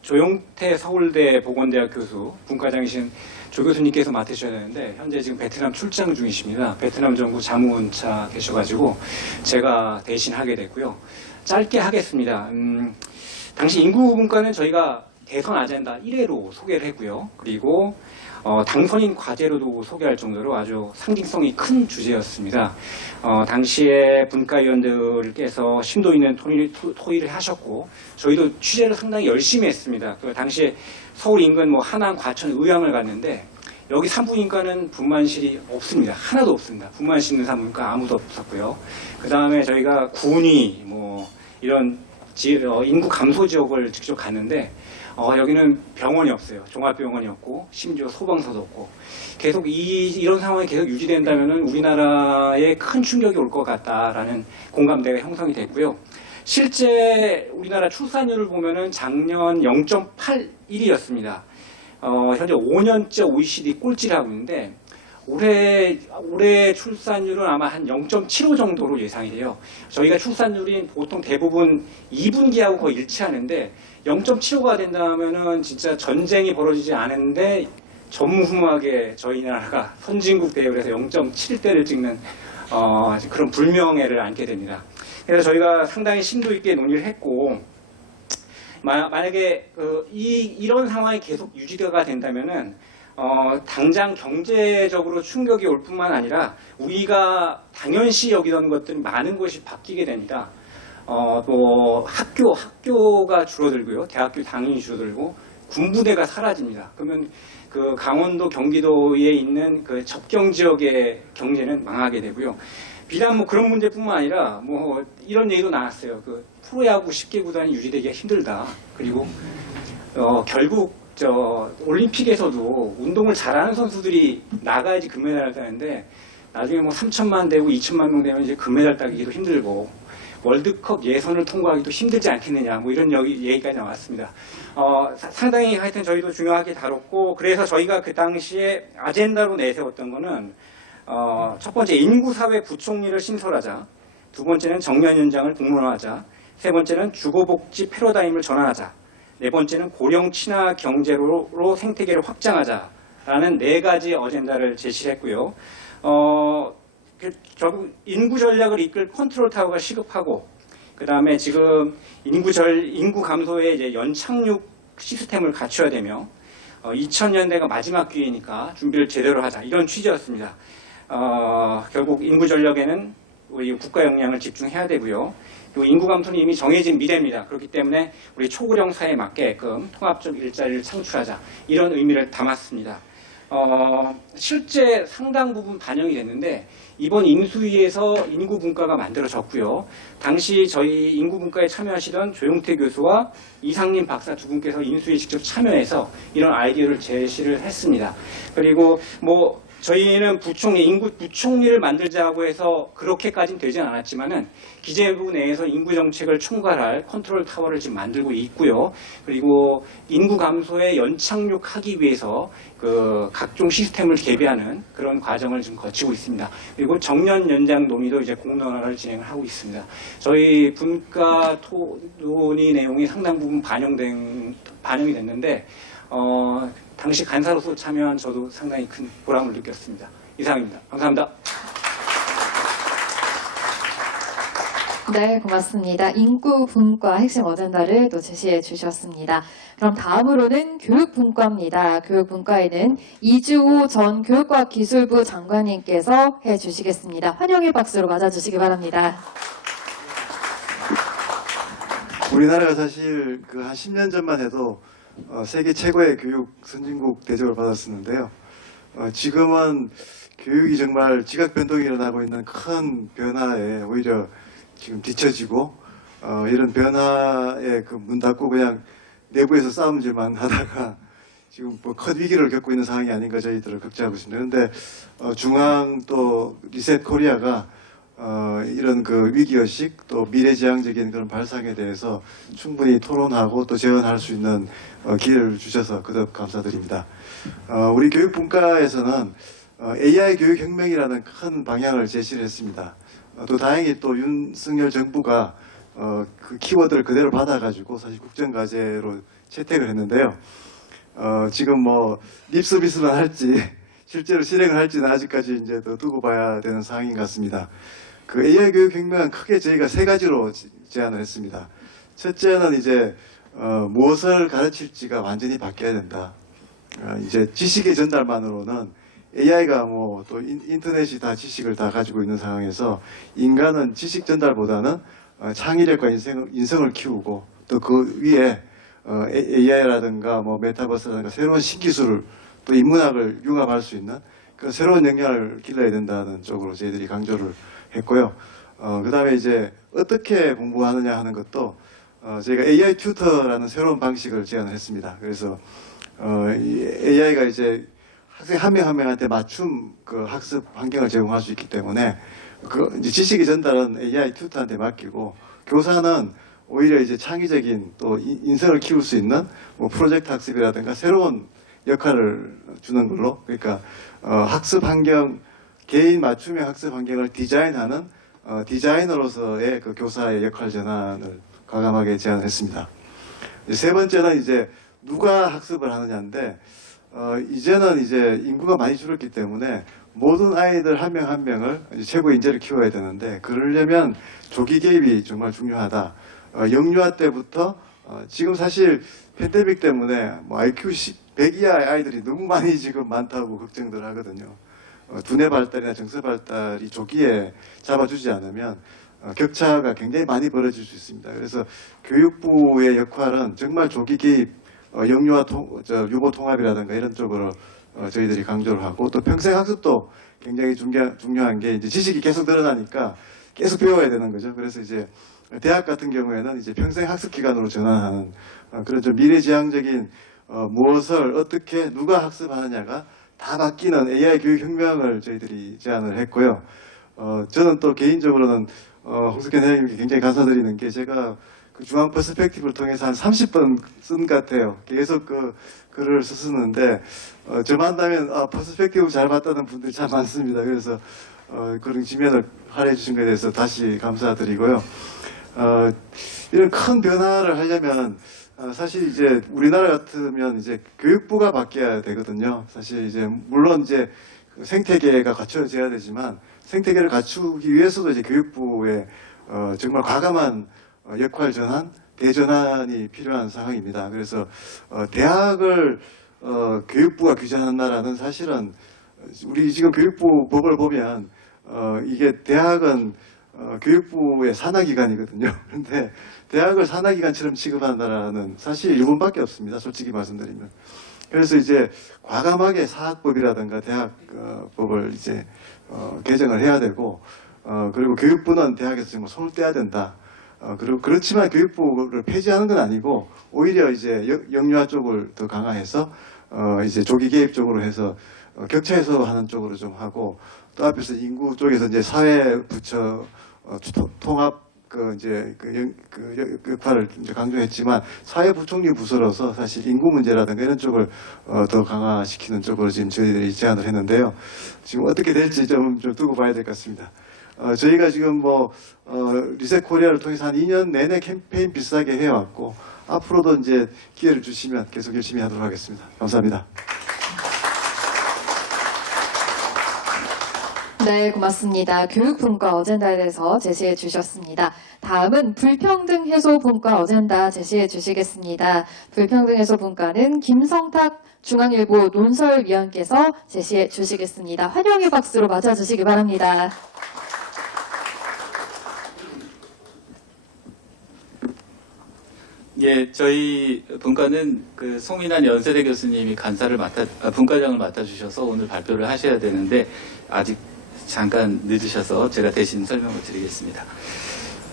조용태 서울대 보건대학 교수, 분과장이신 조 교수님께서 맡으셔야 되는데 현재 지금 베트남 출장 중이십니다. 베트남 정부 자문차 계셔가지고 제가 대신 하게 됐고요. 짧게 하겠습니다. 당시 인구분과는 저희가 대선 아젠다 1회로 소개를 했고요. 그리고 당선인 과제로도 소개할 정도로 아주 상징성이 큰 주제였습니다. 당시에 분과위원들께서 심도 있는 토의를 하셨고 저희도 취재를 상당히 열심히 했습니다. 그 당시에 서울 인근 하남, 과천, 의왕을 갔는데 여기 산부인과는 분만실이 없습니다. 하나도 없습니다. 분만 씻는 산부인과 아무도 없었고요. 그 다음에 저희가 군위 이런 인구 감소 지역을 직접 갔는데 여기는 병원이 없어요. 종합병원이 없고 심지어 소방서도 없고 계속 이런 상황이 계속 유지된다면 우리나라에 큰 충격이 올 것 같다라는 공감대가 형성이 됐고요. 실제 우리나라 출산율을 보면은 작년 0.81이었습니다. 현재 5년째 OECD 꼴찌를 하고 있는데 올해 출산율은 아마 한 0.75 정도로 예상이 돼요. 저희가 출산율이 보통 대부분 2분기하고 거의 일치하는데 0.75가 된다면은 진짜 전쟁이 벌어지지 않은데 전무후무하게 저희 나라가 선진국 대열에서 0.7대를 찍는 그런 불명예를 안게 됩니다. 그래서 저희가 상당히 심도 있게 논의를 했고 만약에 이런 상황이 계속 유지가 된다면은 당장 경제적으로 충격이 올 뿐만 아니라 우리가 당연시 여기던 것들이 많은 것이 바뀌게 됩니다. 또 학교가 줄어들고요. 대학교 당연히 줄어들고 군부대가 사라집니다. 그러면 그 강원도 경기도에 있는 그 접경 지역의 경제는 망하게 되고요. 비단 그런 문제뿐만 아니라 이런 얘기도 나왔어요. 그 프로야구 10개 구단이 유지되기가 힘들다. 그리고 결국 올림픽에서도 운동을 잘하는 선수들이 나가야지 금메달을 따는데 나중에 3천만 되고 2천만 명 되면 이제 금메달 따기도 힘들고 월드컵 예선을 통과하기도 힘들지 않겠느냐 이런 얘기까지 나왔습니다. 상당히 하여튼 저희도 중요하게 다뤘고 그래서 저희가 그 당시에 아젠다로 내세웠던 거는 첫 번째 인구사회 부총리를 신설하자, 두 번째는 정년연장을 공론화하자, 세 번째는 주거복지 패러다임을 전환하자, 네 번째는 고령 친화 경제로 생태계를 확장하자라는 4가지 어젠다를 제시했고요. 결국 인구 전략을 이끌 컨트롤 타워가 시급하고, 그 다음에 지금 인구 감소에 이제 연착륙 시스템을 갖춰야 되며, 2000년대가 마지막 기회니까 준비를 제대로 하자 이런 취지였습니다. 결국 인구 전략에는 우리 국가 역량을 집중해야 되고요. 그리고 인구 감소는 이미 정해진 미래입니다. 그렇기 때문에 우리 초고령 사회에 맞게끔 통합적 일자리를 창출하자 이런 의미를 담았습니다. 실제 상당 부분 반영이 됐는데 이번 인수위에서 인구분과가 만들어졌고요. 당시 저희 인구분과에 참여하시던 조용태 교수와 이상림 박사 두 분께서 인수위에 직접 참여해서 이런 아이디어를 제시를 했습니다. 그리고 저희는 인구 부총리를 만들자고 해서 그렇게까지는 되진 않았지만은 기재부 내에서 인구 정책을 총괄할 컨트롤 타워를 지금 만들고 있고요. 그리고 인구 감소에 연착륙하기 위해서 그 각종 시스템을 개비하는 그런 과정을 지금 거치고 있습니다. 그리고 정년 연장 논의도 이제 공론화를 진행을 하고 있습니다. 저희 분과 논의 내용이 상당 부분 반영이 됐는데 당시 간사로서 참여한 저도 상당히 큰 보람을 느꼈습니다. 이상입니다. 감사합니다. 네, 고맙습니다. 인구 분과 핵심 어젠다를 또 제시해 주셨습니다. 그럼 다음으로는 교육분과입니다. 교육분과에는 이주호 전 교육과학기술부 장관님께서 해 주시겠습니다. 환영의 박수로 맞아주시기 바랍니다. 우리나라가 사실 그 한 10년 전만 해도 세계 최고의 교육 선진국 대접을 받았었는데요. 지금은 교육이 정말 지각 변동이 일어나고 있는 큰 변화에 오히려 지금 뒤처지고 이런 변화에 그 문 닫고 그냥 내부에서 싸움질만 하다가 지금 뭐 큰 위기를 겪고 있는 상황이 아닌가 저희들을 걱정하고 있습니다. 그런데 중앙 또 리셋 코리아가 이런 그 위기의식 또 미래지향적인 그런 발상에 대해서 충분히 토론하고 또 재현할 수 있는 기회를 주셔서 거듭 감사드립니다. 우리 교육분과에서는 AI 교육혁명이라는 큰 방향을 제시를 했습니다. 또 다행히 또 윤석열 정부가 그 키워드를 그대로 받아가지고 사실 국정과제로 채택을 했는데요. 지금 뭐 립서비스만 할지 실제로 실행을 할지는 아직까지 이제 더 두고 봐야 되는 상황인 것 같습니다. 그 AI 교육 혁명은 크게 저희가 세 가지로 제안을 했습니다. 첫째는 이제 무엇을 가르칠지가 완전히 바뀌어야 된다. 이제 지식의 전달만으로는 AI가 뭐 또 인터넷이 다 지식을 다 가지고 있는 상황에서 인간은 지식 전달보다는 창의력과 인성을 키우고 또 그 위에 AI라든가 뭐 메타버스라든가 새로운 신기술을 또 인문학을 융합할 수 있는 그런 새로운 역량을 길러야 된다는 쪽으로 저희들이 강조를 했고요. 그 다음에 이제 어떻게 공부하느냐 하는 것도 저희가 AI 튜터라는 새로운 방식을 제안을 했습니다. 그래서 이 AI가 이제 학생 한 명 한 명한테 맞춤 그 학습 환경을 제공할 수 있기 때문에 그 이제 지식의 전달은 AI 튜터한테 맡기고 교사는 오히려 이제 창의적인 또 인성을 키울 수 있는 뭐 프로젝트 학습이라든가 새로운 역할을 주는 걸로 그러니까 학습 환경 개인 맞춤형 학습 환경을 디자인하는 디자이너로서의 그 교사의 역할 전환을 과감하게 제안했습니다. 세 번째는 이제 누가 학습을 하느냐인데 이제는 이제 인구가 많이 줄었기 때문에 모든 아이들 한 명 한 명을 최고 인재를 키워야 되는데 그러려면 조기 개입이 정말 중요하다. 영유아 때부터 지금 사실 팬데믹 때문에 뭐 IQ 100 이하 아이들이 너무 많이 지금 많다고 걱정들 하거든요. 두뇌 발달이나 정서 발달이 조기에 잡아주지 않으면 격차가 굉장히 많이 벌어질 수 있습니다. 그래서 교육부의 역할은 정말 조기 개입, 영유아 유보 통합이라든가 이런 쪽으로 저희들이 강조를 하고 또 평생 학습도 굉장히 중요한 게 이제 지식이 계속 늘어나니까 계속 배워야 되는 거죠. 그래서 이제 대학 같은 경우에는 이제 평생 학습 기관으로 전환하는 그런 좀 미래지향적인 무엇을 어떻게 누가 학습하느냐가 다 바뀌는 AI 교육 혁명을 저희들이 제안을 했고요. 저는 또 개인적으로는 홍석현 회장님께 굉장히 감사드리는 게 제가 그 중앙 퍼스펙티브를 통해서 한 30번 쓴 것 같아요. 계속 그 글을 썼었는데 저 만나면 퍼스펙티브 잘 봤다는 분들이 참 많습니다. 그래서 그런 지면을 할애해 주신 것에 대해서 다시 감사드리고요. 이런 큰 변화를 하려면 사실 이제 우리나라 같으면 이제 교육부가 바뀌어야 되거든요. 사실 이제 물론 이제 생태계가 갖춰져야 되지만 생태계를 갖추기 위해서도 이제 교육부의 정말 과감한 역할 전환, 대전환이 필요한 상황입니다. 그래서 대학을 교육부가 규제하는 나라는 사실은 우리 지금 교육부 법을 보면 이게 대학은 교육부의 산하기관이거든요. 그런데 대학을 산하기관처럼 취급하는 나라는 사실 일본밖에 없습니다. 솔직히 말씀드리면. 그래서 이제 과감하게 사학법이라든가 대학법을 이제 개정을 해야 되고 그리고 교육부는 대학에서 정말 손을 떼야 된다. 그렇지만 교육부를 폐지하는 건 아니고 오히려 이제 영유아 쪽을 더 강화해서 이제 조기 개입 쪽으로 해서 격차 해소하는 쪽으로 좀 하고 또 앞에서 인구 쪽에서 이제 사회 부처 통합 역할을 이제 강조했지만 사회부총리 부서로서 사실 인구 문제라든가 이런 쪽을 더 강화시키는 쪽으로 지금 저희들이 제안을 했는데요. 지금 어떻게 될지 좀 두고 봐야 될 것 같습니다. 저희가 지금 리셋 코리아를 통해서 한 2년 내내 캠페인 비슷하게 해왔고 앞으로도 이제 기회를 주시면 계속 열심히 하도록 하겠습니다. 감사합니다. 네, 고맙습니다. 교육분과 어젠다에 대해서 제시해 주셨습니다. 다음은 불평등 해소 분과 어젠다 제시해 주시겠습니다. 불평등 해소 분과는 김성탁 중앙일보 논설위원께서 제시해 주시겠습니다. 환영의 박수로 맞아주시기 바랍니다. 예, 저희 분과는 그 송인환 연세대 교수님이 분과장을 맡아주셔서 오늘 발표를 하셔야 되는데 아직 잠깐 늦으셔서 제가 대신 설명을 드리겠습니다.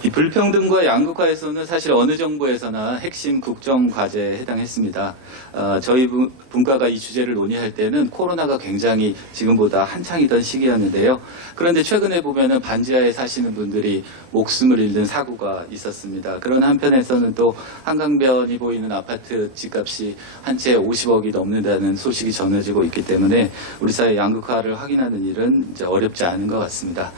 이 불평등과 양극화에서는 사실 어느 정부에서나 핵심 국정 과제에 해당했습니다. 저희 분과가 이 주제를 논의할 때는 코로나가 굉장히 지금보다 한창이던 시기였는데요. 그런데 최근에 보면은 반지하에 사시는 분들이 목숨을 잃는 사고가 있었습니다. 그런 한편에서는 또 한강변이 보이는 아파트 집값이 한 채 50억이 넘는다는 소식이 전해지고 있기 때문에 우리 사회 양극화를 확인하는 일은 이제 어렵지 않은 것 같습니다.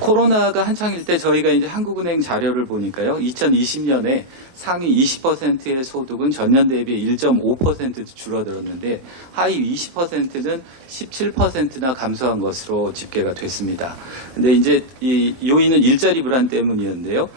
코로나가 한창일 때 저희가 이제 한국은행 자료를 보니까요, 2020년에 상위 20%의 소득은 전년 대비 1.5% 줄어들었는데 하위 20%는 17%나 감소한 것으로 집계가 됐습니다. 근데 이제 이 요인은 일자리 불안 때문이었는데요.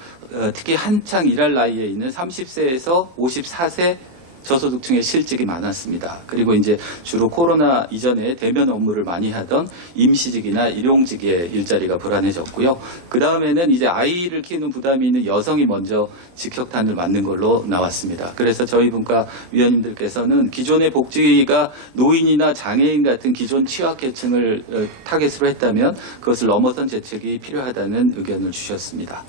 특히 한창 일할 나이에 있는 30세에서 54세 저소득층의 실직이 많았습니다. 그리고 이제 주로 코로나 이전에 대면 업무를 많이 하던 임시직이나 일용직의 일자리가 불안해졌고요. 그 다음에는 이제 아이를 키우는 부담이 있는 여성이 먼저 직격탄을 맞는 걸로 나왔습니다. 그래서 저희 분과 위원님들께서는 기존의 복지가 노인이나 장애인 같은 기존 취약계층을 타겟으로 했다면 그것을 넘어선 대책이 필요하다는 의견을 주셨습니다.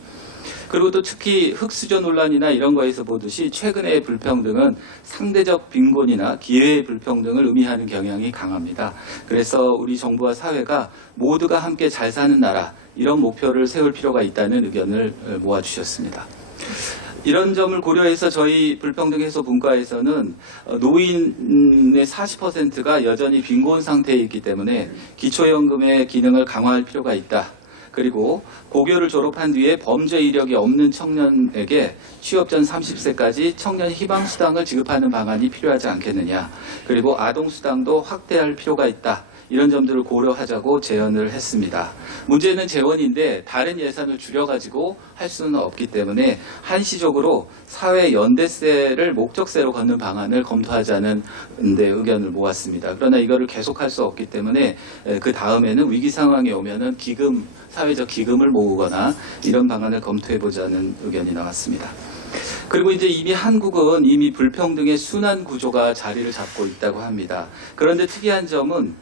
그리고 또 특히 흑수저 논란이나 이런 거에서 보듯이 최근의 불평등은 상대적 빈곤이나 기회의 불평등을 의미하는 경향이 강합니다. 그래서 우리 정부와 사회가 모두가 함께 잘 사는 나라, 이런 목표를 세울 필요가 있다는 의견을 모아주셨습니다. 이런 점을 고려해서 저희 불평등 해소 분과에서는 노인의 40%가 여전히 빈곤 상태에 있기 때문에 기초연금의 기능을 강화할 필요가 있다. 그리고 고교를 졸업한 뒤에 범죄 이력이 없는 청년에게 취업 전 30세까지 청년 희망수당을 지급하는 방안이 필요하지 않겠느냐. 그리고 아동수당도 확대할 필요가 있다. 이런 점들을 고려하자고 제언을 했습니다. 문제는 재원인데 다른 예산을 줄여가지고 할 수는 없기 때문에 한시적으로 사회 연대세를 목적세로 걷는 방안을 검토하자는 데 의견을 모았습니다. 그러나 이거를 계속할 수 없기 때문에 그 다음에는 위기 상황이 오면은 사회적 기금을 모으거나 이런 방안을 검토해보자는 의견이 나왔습니다. 그리고 이제 이미 한국은 이미 불평등의 순환 구조가 자리를 잡고 있다고 합니다. 그런데 특이한 점은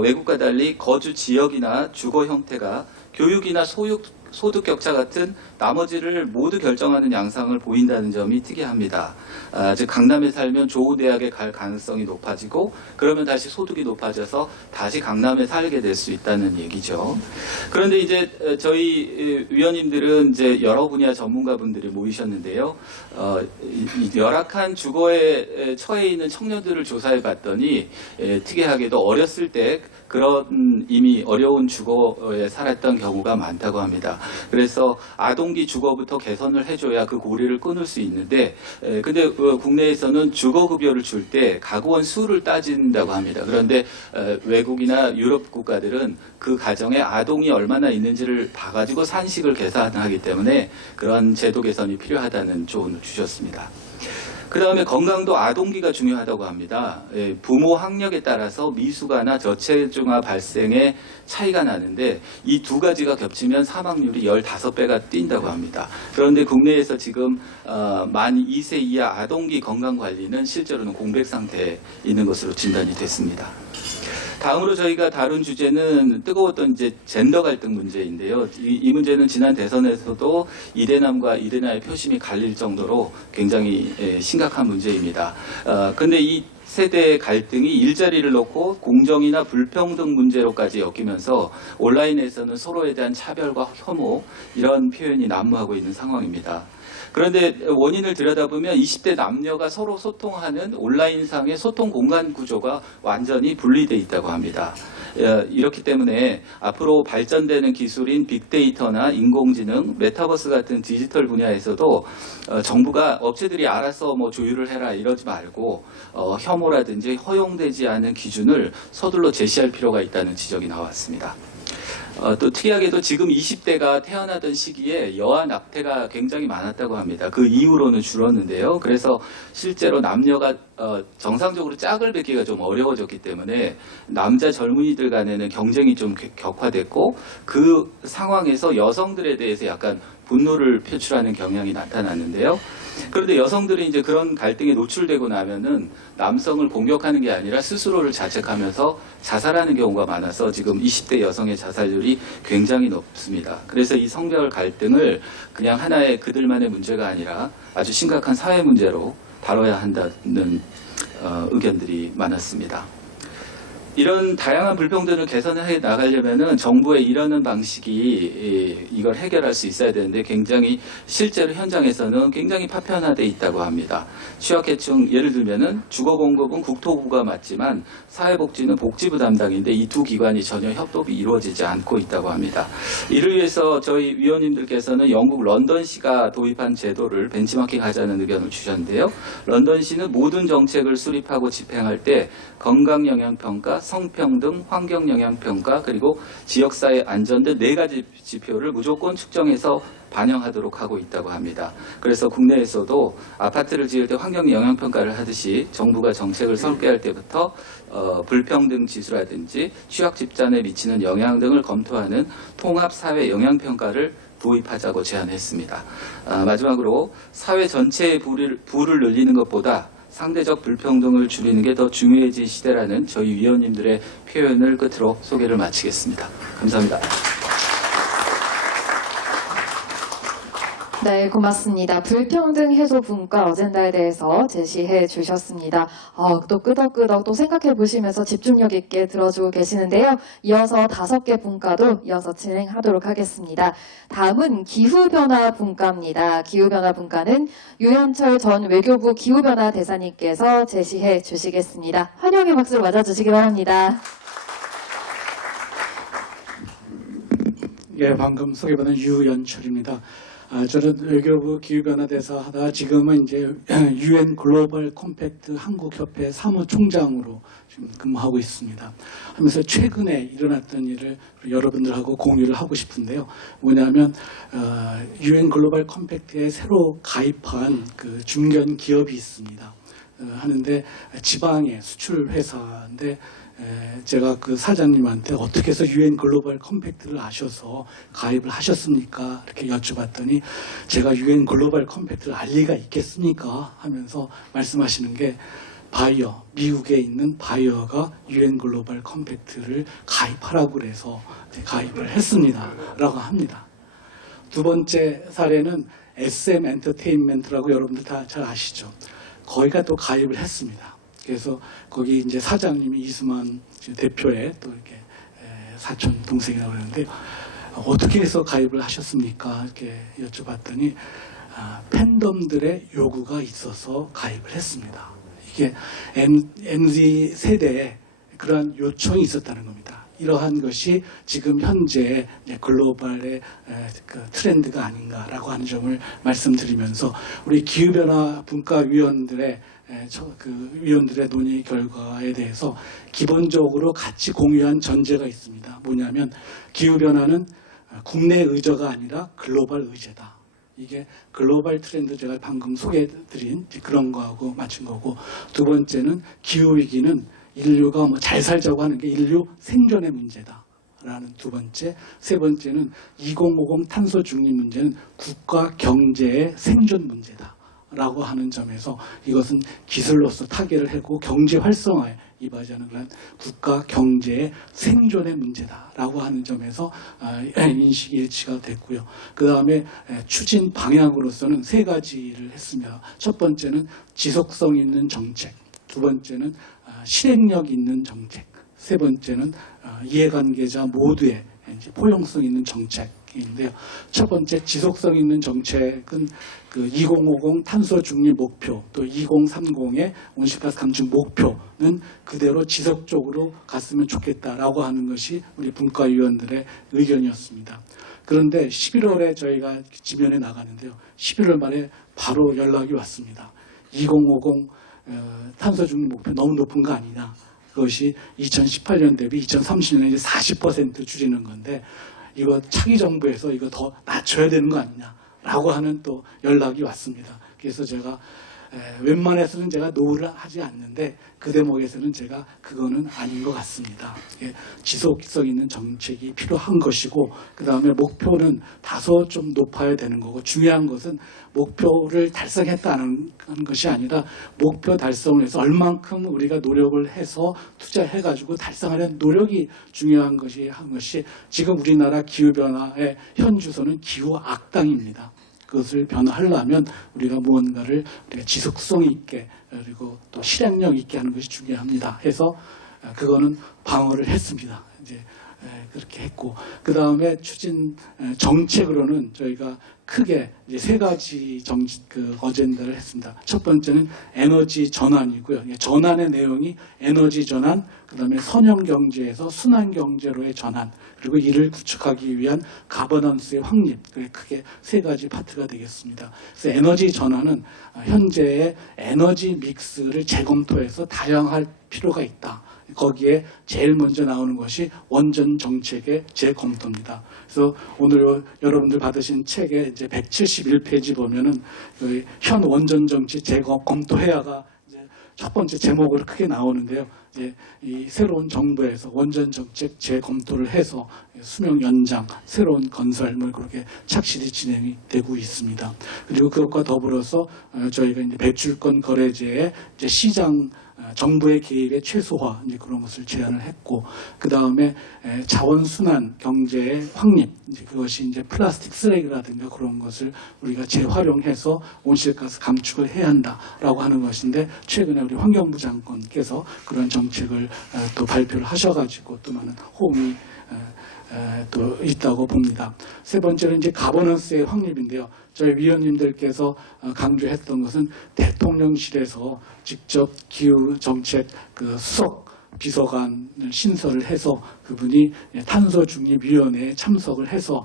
외국과 달리 거주 지역이나 주거 형태가 교육이나 소득 격차 같은 나머지를 모두 결정하는 양상을 보인다는 점이 특이합니다. 즉 강남에 살면 좋은 대학에 갈 가능성이 높아지고 그러면 다시 소득이 높아져서 다시 강남에 살게 될 수 있다는 얘기죠. 그런데 이제 저희 위원님들은 이제 여러 분야 전문가분들이 모이셨는데요. 열악한 주거에 처해 있는 청년들을 조사해 봤더니 특이하게도 어렸을 때 그런 이미 어려운 주거에 살았던 경우가 많다고 합니다. 그래서 아동기 주거부터 개선을 해줘야 그 고리를 끊을 수 있는데, 근데 국내에서는 주거급여를 줄 때 가구원 수를 따진다고 합니다. 그런데 외국이나 유럽 국가들은 그 가정에 아동이 얼마나 있는지를 봐가지고 산식을 계산하기 때문에 그런 제도 개선이 필요하다는 조언을 주셨습니다. 그 다음에 건강도 아동기가 중요하다고 합니다. 부모 학력에 따라서 미숙아나 저체중아 발생에 차이가 나는데 이 두 가지가 겹치면 사망률이 15배가 뛴다고 합니다. 그런데 국내에서 지금 만 2세 이하 아동기 건강관리는 실제로는 공백 상태에 있는 것으로 진단이 됐습니다. 다음으로 저희가 다룬 주제는 뜨거웠던 이제 젠더 갈등 문제인데요. 이 문제는 지난 대선에서도 이대남과 이대나의 표심이 갈릴 정도로 굉장히 심각한 문제입니다. 근데 이 세대의 갈등이 일자리를 놓고 공정이나 불평등 문제로까지 엮이면서 온라인에서는 서로에 대한 차별과 혐오 이런 표현이 난무하고 있는 상황입니다. 그런데 원인을 들여다보면 20대 남녀가 서로 소통하는 온라인상의 소통 공간 구조가 완전히 분리되어 있다고 합니다. 이렇기 때문에 앞으로 발전되는 기술인 빅데이터나 인공지능, 메타버스 같은 디지털 분야에서도 정부가 업체들이 알아서 뭐 조율을 해라 이러지 말고 혐오라든지 허용되지 않은 기준을 서둘러 제시할 필요가 있다는 지적이 나왔습니다. 또 특이하게도 지금 20대가 태어나던 시기에 여아 낙태가 굉장히 많았다고 합니다. 그 이후로는 줄었는데요. 그래서 실제로 남녀가 정상적으로 짝을 뵙기가 좀 어려워졌기 때문에 남자 젊은이들 간에는 경쟁이 좀 격화됐고 그 상황에서 여성들에 대해서 약간 분노를 표출하는 경향이 나타났는데요. 그런데 여성들이 이제 그런 갈등에 노출되고 나면은 남성을 공격하는 게 아니라 스스로를 자책하면서 자살하는 경우가 많아서 지금 20대 여성의 자살률이 굉장히 높습니다. 그래서 이 성별 갈등을 그냥 하나의 그들만의 문제가 아니라 아주 심각한 사회 문제로 다뤄야 한다는 의견들이 많았습니다. 이런 다양한 불평등을 개선해 나가려면은 정부의 이러는 방식이 이걸 해결할 수 있어야 되는데 굉장히 실제로 현장에서는 굉장히 파편화돼 있다고 합니다. 취약계층 예를 들면은 주거공급은 국토부가 맡지만 사회복지는 복지부 담당인데 이 두 기관이 전혀 협업이 이루어지지 않고 있다고 합니다. 이를 위해서 저희 위원님들께서는 영국 런던시가 도입한 제도를 벤치마킹하자는 의견을 주셨는데요. 런던시는 모든 정책을 수립하고 집행할 때 건강영향평가, 성평등, 환경영향평가, 그리고 지역사회 안전 등 4가지 지표를 무조건 측정해서 반영하도록 하고 있다고 합니다. 그래서 국내에서도 아파트를 지을 때 환경영향평가를 하듯이 정부가 정책을 설계할 때부터 불평등 지수라든지 취약 집단에 미치는 영향 등을 검토하는 통합사회 영향평가를 도입하자고 제안했습니다. 마지막으로 사회 전체의 부를 늘리는 것보다 상대적 불평등을 줄이는 게 더 중요해진 시대라는 저희 위원님들의 표현을 끝으로 소개를 마치겠습니다. 감사합니다. 네, 고맙습니다. 불평등 해소 분과 어젠다에 대해서 제시해 주셨습니다. 또 끄덕끄덕 또 생각해 보시면서 집중력 있게 들어주고 계시는데요. 이어서 5개 분과도 이어서 진행하도록 하겠습니다. 다음은 기후변화 분과입니다. 기후변화 분과는 유현철 전 외교부 기후변화 대사님께서 제시해 주시겠습니다. 환영의 박수로 맞아주시기 바랍니다. 예, 방금 소개받은 유연철입니다. 저는 외교부 기후변화 대사 하다가 지금은 이제 UN 글로벌 컴팩트 한국협회 사무총장으로 지금 근무하고 있습니다. 하면서 최근에 일어났던 일을 여러분들하고 공유를 하고 싶은데요. 뭐냐면 UN 글로벌 컴팩트에 새로 가입한 그 중견 기업이 있습니다. 하는데 지방의 수출 회사인데 제가 그 사장님한테 어떻게 해서 UN 글로벌 컴팩트를 아셔서 가입을 하셨습니까? 이렇게 여쭤봤더니 제가 UN 글로벌 컴팩트를 알 리가 있겠습니까? 하면서 말씀하시는 게 바이어, 미국에 있는 바이어가 UN 글로벌 컴팩트를 가입하라고 그래서 가입을 했습니다. 라고 합니다. 두 번째 사례는 SM 엔터테인먼트라고 여러분들 다 잘 아시죠? 거기가 또 가입을 했습니다. 그래서 거기 이제 사장님이 이수만 대표의 또 이렇게 사촌 동생이라고 그러는데 어떻게 해서 가입을 하셨습니까? 이렇게 여쭤봤더니 팬덤들의 요구가 있어서 가입을 했습니다. 이게 MZ 세대에 그러한 요청이 있었다는 겁니다. 이러한 것이 지금 현재 글로벌의 그 트렌드가 아닌가라고 하는 점을 말씀드리면서 우리 기후변화 분과위원들의 위원들의 논의 결과에 대해서 기본적으로 같이 공유한 전제가 있습니다. 뭐냐면 기후변화는 국내 의제가 아니라 글로벌 의제다. 이게 글로벌 트렌드 제가 방금 소개해드린 그런 거하고 맞춘 거고, 두 번째는 기후위기는 인류가 뭐 잘 살자고 하는 게 인류 생존의 문제다. 라는 두 번째, 세 번째는 2050 탄소 중립 문제는 국가 경제의 생존 문제다. 라고 하는 점에서 이것은 기술로서 타결을 하고 경제 활성화에 이바지하는 그런 국가 경제의 생존의 문제다라고 하는 점에서 인식이 일치가 됐고요. 그 다음에 추진 방향으로서는 세 가지를 했습니다. 첫 번째는 지속성 있는 정책, 두 번째는 실행력 있는 정책, 세 번째는 이해관계자 모두의 이제 포용성 있는 정책인데요. 첫 번째 지속성 있는 정책은 그 2050 탄소 중립 목표 또 2030의 온실가스 감축 목표는 그대로 지속적으로 갔으면 좋겠다라고 하는 것이 우리 분과위원들의 의견이었습니다. 그런데 11월에 저희가 지면에 나가는데요. 11월 말에 바로 연락이 왔습니다. 2050 탄소 중립 목표 너무 높은 거 아니냐. 그것이 2018년 대비 2030년에 이제 40% 줄이는 건데 이거 차기 정부에서 이거 더 낮춰야 되는 거 아니냐라고 하는 또 연락이 왔습니다. 그래서 제가 웬만해서는 제가 노를 하지 않는데 그 대목에서는 제가 그거는 아닌 것 같습니다. 지속성 있는 정책이 필요한 것이고 그 다음에 목표는 다소 좀 높아야 되는 거고 중요한 것은 목표를 달성했다는 것이 아니라 목표 달성을 위해서 얼만큼 우리가 노력을 해서 투자해가지고 달성하려는 노력이 중요한 것이 한 것이 지금 우리나라 기후변화의 현 주소는 기후 악당입니다. 그것을 변화하려면 우리가 무언가를 우리가 지속성 있게 그리고 또 실행력 있게 하는 것이 중요합니다. 해서 그거는 방어를 했습니다. 이제 그렇게 했고 그 다음에 추진 정책으로는 저희가 크게 이제 세 가지 어젠다를 했습니다. 첫 번째는 에너지 전환이고요. 전환의 내용이 에너지 전환, 그 다음에 선형 경제에서 순환 경제로의 전환, 그리고 이를 구축하기 위한 가버넌스의 확립, 크게 세 가지 파트가 되겠습니다. 그래서 에너지 전환은 현재의 에너지 믹스를 재검토해서 다양할 필요가 있다. 거기에 제일 먼저 나오는 것이 원전 정책의 재검토입니다. 그래서 오늘 여러분들 받으신 책에 이제 171페이지 보면은 현 원전 정책 재검토해야가 이제 첫 번째 제목으로 크게 나오는데요. 이제 이 새로운 정부에서 원전 정책 재검토를 해서 수명 연장, 새로운 건설 뭐 그렇게 착실히 진행이 되고 있습니다. 그리고 그것과 더불어서 저희가 이제 배출권 거래제의 이제 시장 정부의 개입의 최소화 이제 그런 것을 제안을 했고 그 다음에 자원순환 경제의 확립 이제 그것이 이제 플라스틱 쓰레기라든가 그런 것을 우리가 재활용해서 온실가스 감축을 해야 한다라고 하는 것인데 최근에 우리 환경부 장관께서 그런 정책을 또 발표를 하셔가지고 또 많은 호응이 또 있다고 봅니다. 세 번째는 이제 가버넌스의 확립인데요. 저희 위원님들께서 강조했던 것은 대통령실에서 직접 기후 정책 수석 비서관을 신설을 해서 그분이 탄소중립위원회에 참석을 해서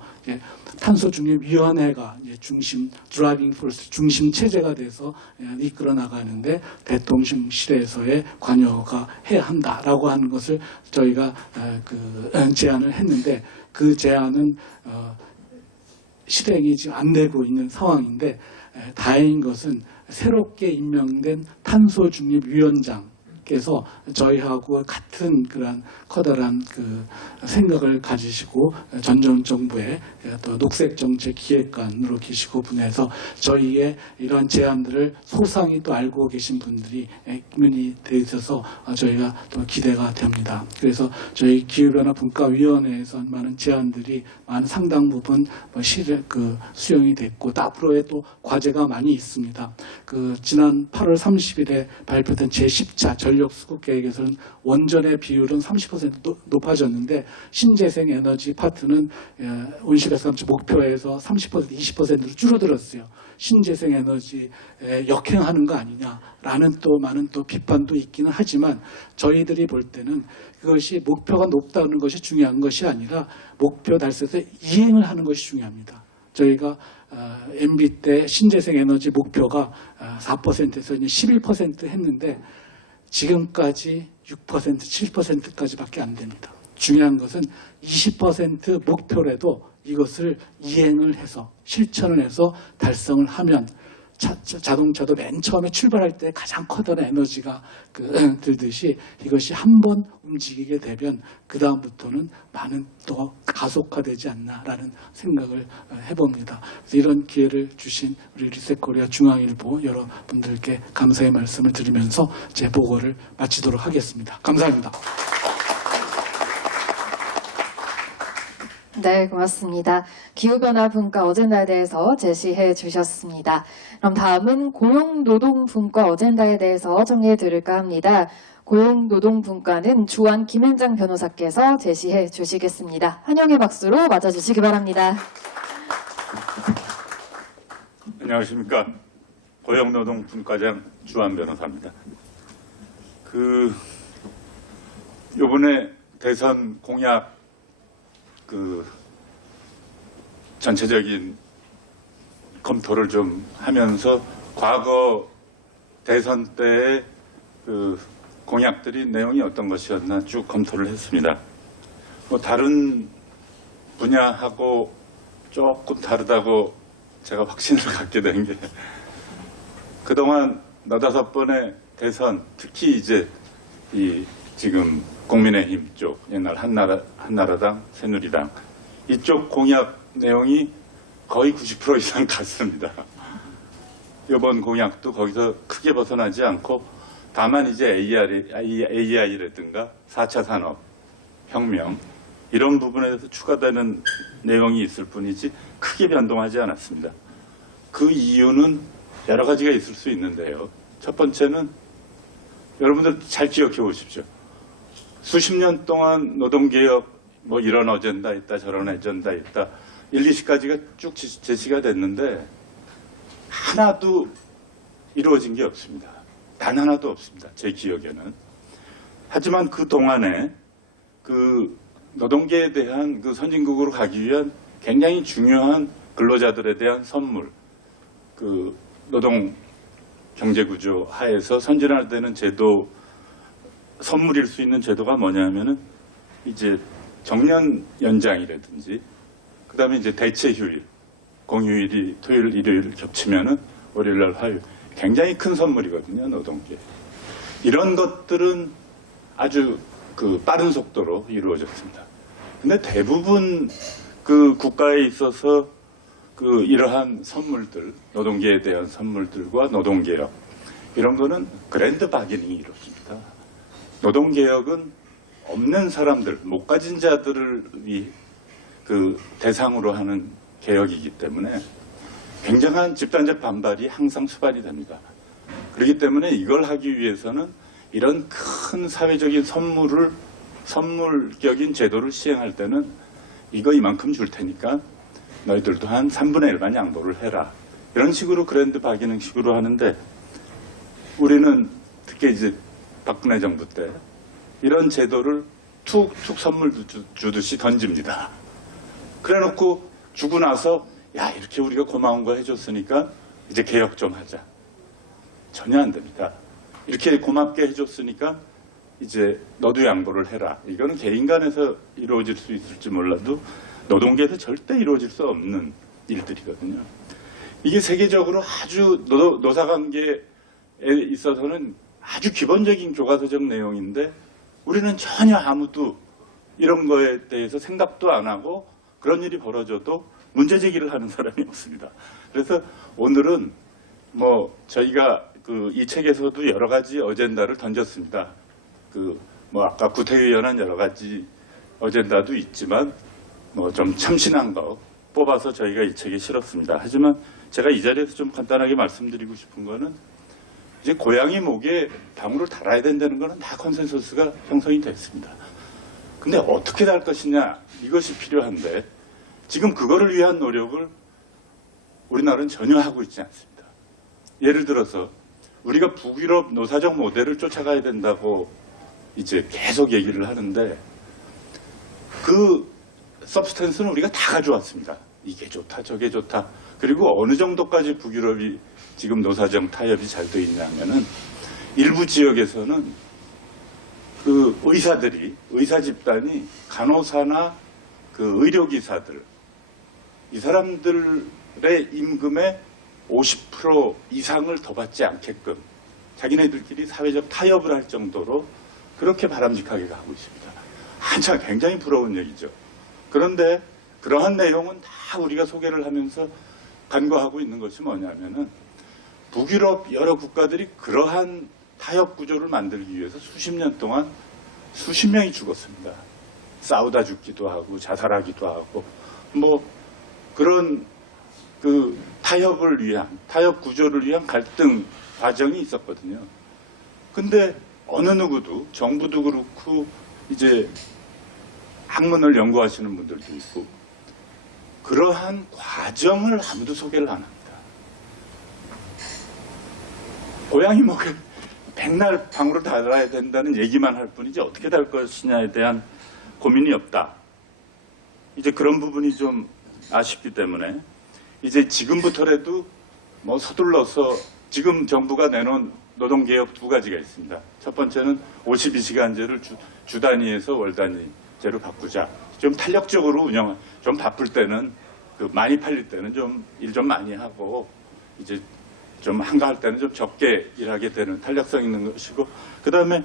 탄소중립위원회가 중심 드라이빙 포스 중심 체제가 돼서 이끌어 나가는데 대통령실에서의 관여가 해야 한다라고 하는 것을 저희가 제안을 했는데 그 제안은 실행이 지금 안 되고 있는 상황인데 다행인 것은 새롭게 임명된 탄소중립위원장께서 저희하고 같은 그런 커다란 생각을 가지시고 전 정부의 또 녹색정책 기획관으로 계시고 분해서 저희의 이런 제안들을 소상히 또 알고 계신 분들이 있는 데 있어서 저희가 또 기대가 됩니다. 그래서 저희 기후변화 분과위원회에서 많은 제안들이 많은 상당 부분 수용이 됐고 또 앞으로의 또 과제가 많이 있습니다. 지난 8월 30일에 발표된 제10차 전력수급 계획에서는 원전의 비율은 30% 높아졌는데 신재생 에너지 파트는 온실가스 감축 목표에서 30% 20%로 줄어들었어요. 신재생 에너지에 역행하는 거 아니냐라는 또 많은 또 비판도 있기는 하지만 저희들이 볼 때는 그것이 목표가 높다는 것이 중요한 것이 아니라 목표 달성에서 이행을 하는 것이 중요합니다. 저희가 MB 때 신재생 에너지 목표가 4%에서 이제 11% 했는데 지금까지 6%, 7%까지밖에 안 됩니다. 중요한 것은 20% 목표라도 이것을 이행을 해서 실천을 해서 달성을 하면 자동차도 맨 처음에 출발할 때 가장 커다란 에너지가 들듯이 이것이 한번 움직이게 되면 그 다음부터는 많은 또 가속화되지 않나라는 생각을 해봅니다. 그래서 이런 기회를 주신 우리 리셋코리아 중앙일보 여러분들께 감사의 말씀을 드리면서 제 보고를 마치도록 하겠습니다. 감사합니다. 네, 고맙습니다. 기후변화 분과 어젠다에 대해서 제시해 주셨습니다. 그럼 다음은 고용노동분과 어젠다에 대해서 정리해 드릴까 합니다. 고용노동분과는 주한 김현장 변호사께서 제시해 주시겠습니다. 환영의 박수로 맞아주시기 바랍니다. 안녕하십니까. 고용노동분과장 주한 변호사입니다. 요번에 대선 공약 전체적인 검토를 좀 하면서 과거 대선 때의 공약들이 내용이 어떤 것이었나 쭉 검토를 했습니다. 뭐 다른 분야하고 조금 다르다고 제가 확신을 갖게 된 게 그동안 너다섯 번의 대선, 특히 이제 지금 국민의힘 쪽, 옛날 한나라당, 새누리당 이쪽 공약 내용이 거의 90% 이상 같습니다. 이번 공약도 거기서 크게 벗어나지 않고 다만 이제 AI라든가 4차 산업 혁명 이런 부분에 대해서 추가되는 내용이 있을 뿐이지 크게 변동하지 않았습니다. 그 이유는 여러 가지가 있을 수 있는데요. 첫 번째는 여러분들 잘 기억해 보십시오. 수십 년 동안 노동개혁 뭐 이런 어젠다 있다 저런 어젠다 있다 1, 2시까지가 쭉 제시가 됐는데 하나도 이루어진 게 없습니다. 단 하나도 없습니다. 제 기억에는. 하지만 그 동안에 노동계에 대한 선진국으로 가기 위한 굉장히 중요한 근로자들에 대한 선물, 노동 경제구조 하에서 선진화되는 제도, 선물일 수 있는 제도가 뭐냐면은 이제 정년 연장이라든지 그 다음에 이제 대체 휴일, 공휴일이 토요일, 일요일 겹치면은 월요일 날 화요일. 굉장히 큰 선물이거든요, 노동계. 이런 것들은 아주 빠른 속도로 이루어졌습니다. 근데 대부분 국가에 있어서 이러한 선물들, 노동계에 대한 선물들과 노동개혁, 이런 거는 그랜드 바게닝이 이루어집니다. 노동개혁은 없는 사람들, 못 가진 자들을 대상으로 하는 개혁이기 때문에 굉장한 집단적 반발이 항상 수반이 됩니다. 그렇기 때문에 이걸 하기 위해서는 이런 큰 사회적인 선물격인 제도를 시행할 때는 이거 이만큼 줄 테니까 너희들도 한 3분의 1만 양보를 해라. 이런 식으로 그랜드 바게닝 식으로 하는데 우리는 특히 이제 박근혜 정부 때 이런 제도를 툭툭 선물 주듯이 던집니다. 그래 놓고 주고 나서 야, 이렇게 우리가 고마운 거 해줬으니까 이제 개혁 좀 하자. 전혀 안 됩니다. 이렇게 고맙게 해줬으니까 이제 너도 양보를 해라. 이거는 개인 간에서 이루어질 수 있을지 몰라도 노동계에서 절대 이루어질 수 없는 일들이거든요. 이게 세계적으로 아주 노사관계에 있어서는 아주 기본적인 교과서적 내용인데 우리는 전혀 아무도 이런 거에 대해서 생각도 안 하고 그런 일이 벌어져도 문제 제기를 하는 사람이 없습니다. 그래서 오늘은 저희가 이 책에서도 여러 가지 어젠다를 던졌습니다. 아까 구태의원한 여러 가지 어젠다도 있지만 좀 참신한 거 뽑아서 저희가 이 책에 실었습니다. 하지만 제가 이 자리에서 좀 간단하게 말씀드리고 싶은 거는 이제 고양이 목에 나무를 달아야 된다는 거는 다 컨센서스가 형성이 됐습니다. 근데 어떻게 달 것이냐 이것이 필요한데 지금 그거를 위한 노력을 우리나라는 전혀 하고 있지 않습니다. 예를 들어서 우리가 북유럽 노사적 모델을 쫓아가야 된다고 이제 계속 얘기를 하는데 그 서브스텐스는 우리가 다 가져왔습니다. 이게 좋다 저게 좋다. 그리고 어느 정도까지 북유럽이 지금 노사정 타협이 잘 돼 있냐면은 일부 지역에서는 의사 집단이 간호사나 의료기사들 이 사람들의 임금의 50% 이상을 더 받지 않게끔 자기네들끼리 사회적 타협을 할 정도로 그렇게 바람직하게 가고 있습니다. 한참 굉장히 부러운 얘기죠. 그런데 그러한 내용은 다 우리가 소개를 하면서 간과하고 있는 것이 뭐냐면은 북유럽 여러 국가들이 그러한 타협 구조를 만들기 위해서 수십 년 동안 수십 명이 죽었습니다. 싸우다 죽기도 하고 자살하기도 하고 뭐 그런 그 타협을 위한 타협 구조를 위한 갈등 과정이 있었거든요. 근데 어느 누구도 정부도 그렇고 이제 학문을 연구하시는 분들도 있고 그러한 과정을 아무도 소개를 안 합니다. 고양이 목에 백날 방울을 달아야 된다는 얘기만 할 뿐이지 어떻게 될 것이냐에 대한 고민이 없다. 이제 그런 부분이 좀 아쉽기 때문에 이제 지금부터라도 뭐 서둘러서 지금 정부가 내놓은 노동개혁 두 가지가 있습니다. 첫 번째는 52시간제를 주 단위에서 월 단위제로 바꾸자. 좀 탄력적으로 좀 바쁠 때는 많이 팔릴 때는 좀 일 좀 많이 하고 이제 좀 한가할 때는 좀 적게 일하게 되는 탄력성 있는 것이고 그 다음에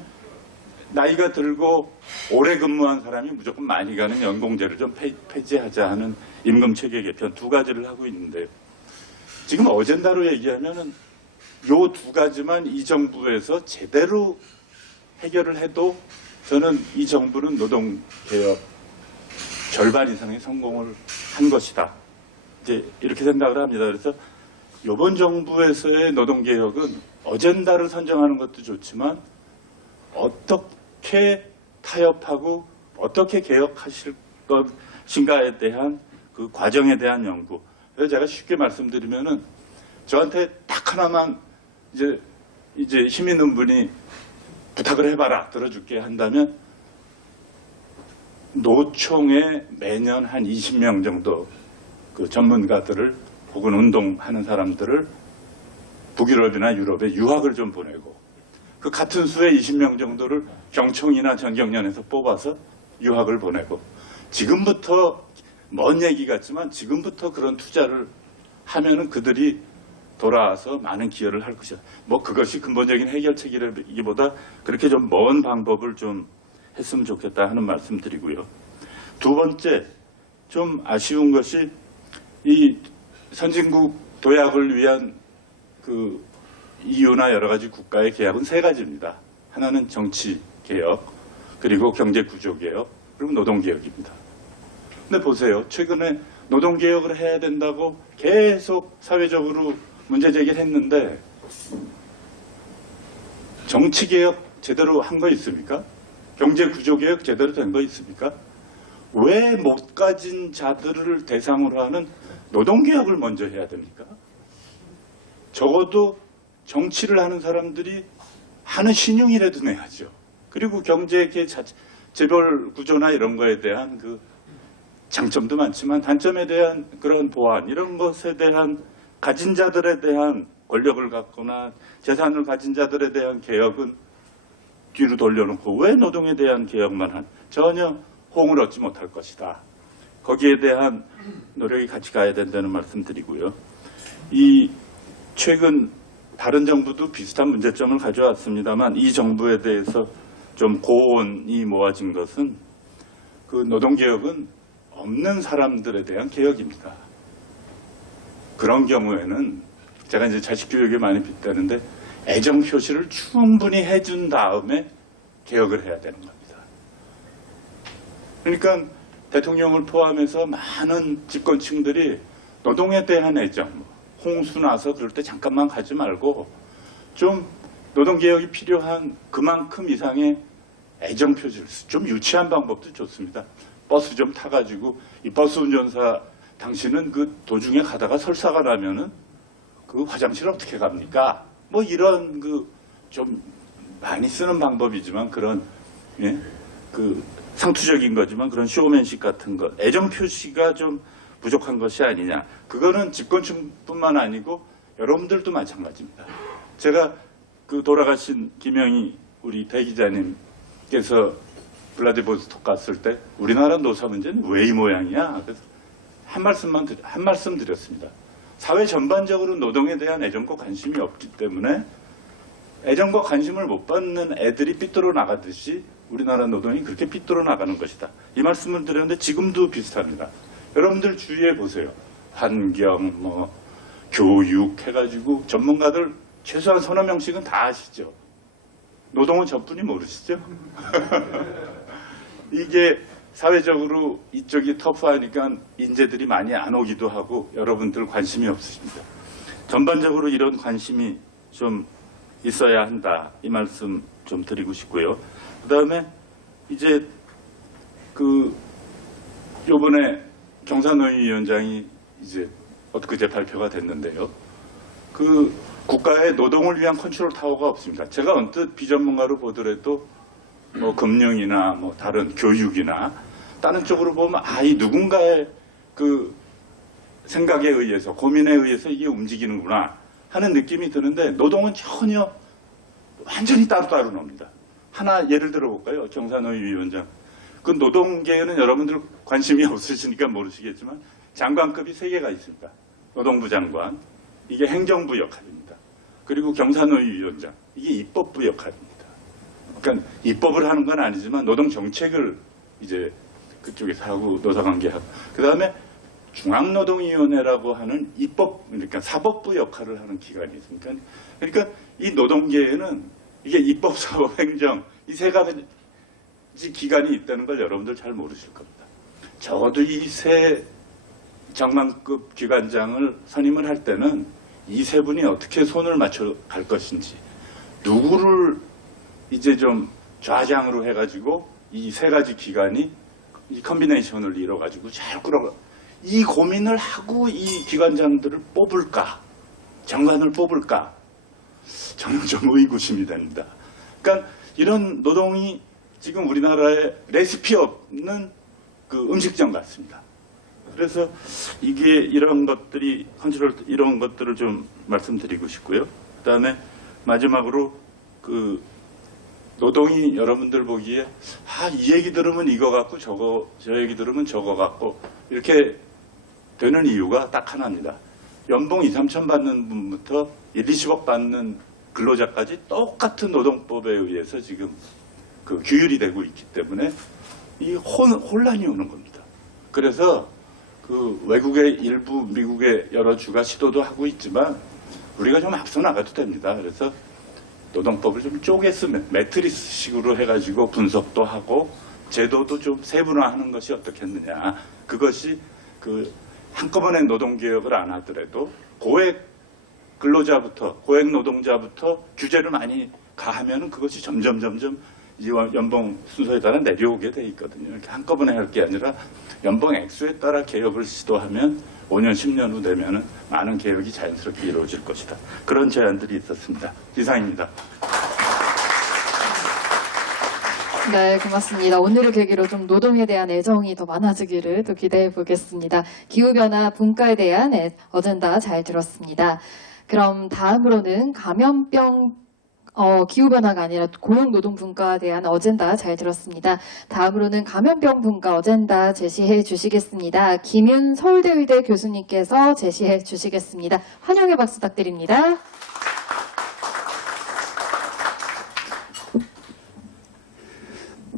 나이가 들고 오래 근무한 사람이 무조건 많이 가는 연공제를 좀 폐지하자 하는 임금체계 개편 두 가지를 하고 있는데 지금 어젠다로 얘기하면은 요 두 가지만 이 정부에서 제대로 해결을 해도 저는 이 정부는 노동개혁 절반 이상의 성공을 한 것이다. 이제 이렇게 생각을 합니다. 그래서 이번 정부에서의 노동개혁은 어젠다를 선정하는 것도 좋지만 어떻게 타협하고 어떻게 개혁하실 것인가에 대한 그 과정에 대한 연구. 그래서 제가 쉽게 말씀드리면은 저한테 딱 하나만 이제 힘 있는 분이 부탁을 해봐라 들어줄게 한다면 노총에 매년 한 20명 정도 그 전문가들을 혹은 운동하는 사람들을 북유럽이나 유럽에 유학을 좀 보내고 그 같은 수의 20명 정도를 경총이나 전경련에서 뽑아서 유학을 보내고 지금부터 먼 얘기 같지만 지금부터 그런 투자를 하면은 그들이 돌아와서 많은 기여를 할 것이다. 뭐 그것이 근본적인 해결책이라기보다 그렇게 좀 먼 방법을 좀 했으면 좋겠다 하는 말씀 드리고요. 두 번째 좀 아쉬운 것이 이 선진국 도약을 위한 그 EU나 여러 가지 국가의 계약은 세 가지입니다. 하나는 정치 개혁, 그리고 경제 구조 개혁, 그리고 노동 개혁입니다. 근데 보세요. 최근에 노동 개혁을 해야 된다고 계속 사회적으로 문제 제기를 했는데 정치 개혁 제대로 한 거 있습니까? 경제 구조 개혁 제대로 된 거 있습니까? 왜 못 가진 자들을 대상으로 하는 노동 개혁을 먼저 해야 됩니까? 적어도 정치를 하는 사람들이 하는 신용이라도 내야죠. 그리고 경제 재벌 구조나 이런 거에 대한 그 장점도 많지만 단점에 대한 그런 보완 이런 것에 대한 가진 자들에 대한 권력을 갖거나 재산을 가진 자들에 대한 개혁은 뒤로 돌려놓고 왜 노동에 대한 개혁만 전혀 호응을 얻지 못할 것이다. 거기에 대한 노력이 같이 가야 된다는 말씀 드리고요. 이 최근 다른 정부도 비슷한 문제점을 가져왔습니다만 이 정부에 대해서 좀 고온이 모아진 것은 그 노동개혁은 없는 사람들에 대한 개혁입니다. 그런 경우에는 제가 이제 자식 교육에 많이 빗대는데 애정 표시를 충분히 해준 다음에 개혁을 해야 되는 겁니다. 그러니까 대통령을 포함해서 많은 집권층들이 노동에 대한 애정, 홍수 나서 그럴 때 잠깐만 가지 말고 좀 노동개혁이 필요한 그만큼 이상의 애정 표시를 좀 유치한 방법도 좋습니다. 버스 좀 타가지고 이 버스 운전사 당신은 그 도중에 가다가 설사가 나면은 그 화장실 어떻게 갑니까? 뭐 이런 그 좀 많이 쓰는 방법이지만 그런 그 상투적인 거지만 그런 쇼맨십 같은 것 애정 표시가 좀 부족한 것이 아니냐. 그거는 집권층뿐만 아니고 여러분들도 마찬가지입니다. 제가 그 돌아가신 김영희 우리 대기자님께서 블라디보스토크 갔을 때 우리나라 노사 문제는 왜 이 모양이야? 그래서 한 말씀 드렸습니다. 사회 전반적으로 노동에 대한 애정과 관심이 없기 때문에 애정과 관심을 못 받는 애들이 삐뚤어 나가듯이 우리나라 노동이 그렇게 삐뚤어 나가는 것이다. 이 말씀을 드렸는데 지금도 비슷합니다. 여러분들 주위에 보세요. 환경, 교육 해가지고 전문가들 최소한 서너 명씩은 다 아시죠. 노동은 저뿐이 모르시죠? 이게 사회적으로 이쪽이 터프하니까 인재들이 많이 안 오기도 하고 여러분들 관심이 없으십니다. 전반적으로 이런 관심이 좀 있어야 한다. 이 말씀 좀 드리고 싶고요. 그 다음에 이제 요번에 경사노위 위원장이 이제 엊그제 발표가 됐는데요. 국가의 노동을 위한 컨트롤 타워가 없습니다. 제가 언뜻 비전문가로 보더라도 금융이나 다른 교육이나 다른 쪽으로 보면 이 누군가의 생각에 의해서 고민에 의해서 이게 움직이는구나 하는 느낌이 드는데 노동은 전혀 완전히 따로따로 놉니다. 하나 예를 들어볼까요? 경사노위 위원장. 노동계에는 여러분들 관심이 없으시니까 모르시겠지만 장관급이 3개가 있습니다. 노동부 장관, 이게 행정부 역할입니다. 그리고 경사노위 위원장, 이게 입법부 역할입니다. 그러니까 입법을 하는 건 아니지만 노동 정책을 이제 그쪽에서 하고 노사관계하고 그 다음에 중앙노동위원회라고 하는 입법, 그러니까 사법부 역할을 하는 기관이 있습니다. 그러니까 이 노동계에는 이게 입법, 사법, 행정 이 3가지 기관이 있다는 걸 여러분들 잘 모르실 겁니다. 적어도 이 3 장관급 기관장을 선임을 할 때는 이 3분이 어떻게 손을 맞춰 갈 것인지 누구를 이제 좀 좌장으로 해가지고 이 3가지 기관이 이 컨비네이션을 이뤄가지고 잘 끌어가 이 고민을 하고 이 기관장들을 뽑을까 장관을 뽑을까 저는 좀 의구심이 됩니다. 그러니까 이런 노동이 지금 우리나라에 레시피 없는 음식점 같습니다. 그래서 이게 이런 것들이 컨트롤 이런 것들을 좀 말씀드리고 싶고요. 그다음에 마지막으로 노동이 여러분들 보기에 이 얘기 들으면 이거 같고 저 얘기 들으면 저거 같고 이렇게 되는 이유가 딱 하나입니다. 연봉 2, 3천 받는 분부터 1, 20억 받는 근로자까지 똑같은 노동법에 의해서 지금 규율이 되고 있기 때문에 이 혼란이 오는 겁니다. 그래서 외국의 일부 미국의 여러 주가 시도도 하고 있지만 우리가 좀 앞서 나가도 됩니다. 그래서 노동법을 좀 쪼개서 매트리스식으로 해가지고 분석도 하고 제도도 좀 세분화하는 것이 어떻겠느냐. 그것이 한꺼번에 노동개혁을 안 하더라도 고액 근로자부터 고액 노동자부터 규제를 많이 가하면 그것이 점점 이 연봉 순서에 따라 내려오게 돼 있거든요. 이렇게 한꺼번에 할 게 아니라 연봉 액수에 따라 개혁을 시도하면 5년, 10년 후 되면 많은 개혁이 자연스럽게 이루어질 것이다. 그런 제안들이 있었습니다. 이상입니다. 네, 고맙습니다. 오늘을 계기로 좀 노동에 대한 애정이 더 많아지기를 또 기대해 보겠습니다. 기후변화 분과에 대한 어젠다 잘 들었습니다. 그럼 다음으로는 감염병 기후변화가 아니라 고용노동 분과에 대한 어젠다 잘 들었습니다. 다음으로는 감염병 분과 어젠다 제시해 주시겠습니다. 김윤 서울대의대 교수님께서 제시해 주시겠습니다. 환영의 박수 부탁드립니다.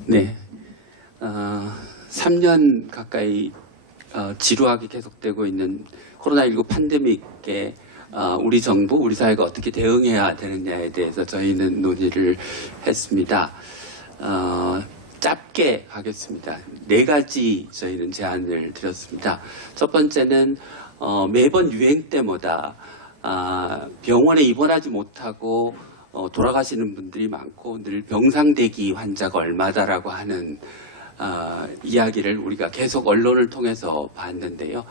네, 3년 가까이 지루하게 계속되고 있는 코로나19 팬데믹에 우리 정부, 우리 사회가 어떻게 대응해야 되느냐에 대해서 저희는 논의를 했습니다. 짧게 하겠습니다. 4가지 저희는 제안을 드렸습니다. 첫 번째는 매번 유행 때마다 병원에 입원하지 못하고 돌아가시는 분들이 많고 늘 병상대기 환자가 얼마다라고 하는 이야기를 우리가 계속 언론을 통해서 봤는데요.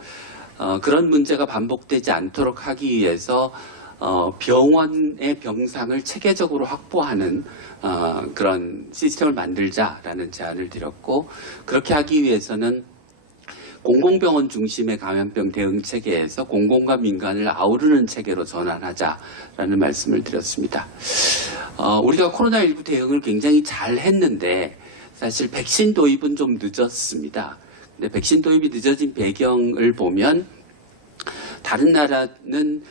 그런 문제가 반복되지 않도록 하기 위해서 병원의 병상을 체계적으로 확보하는 그런 시스템을 만들자라는 제안을 드렸고, 그렇게 하기 위해서는 공공병원 중심의 감염병 대응 체계에서 공공과 민간을 아우르는 체계로 전환하자라는 말씀을 드렸습니다. 우리가 코로나19 대응을 굉장히 잘 했는데 사실 백신 도입은 좀 늦었습니다. 근데 백신 도입이 늦어진 배경을 보면 다른 나라는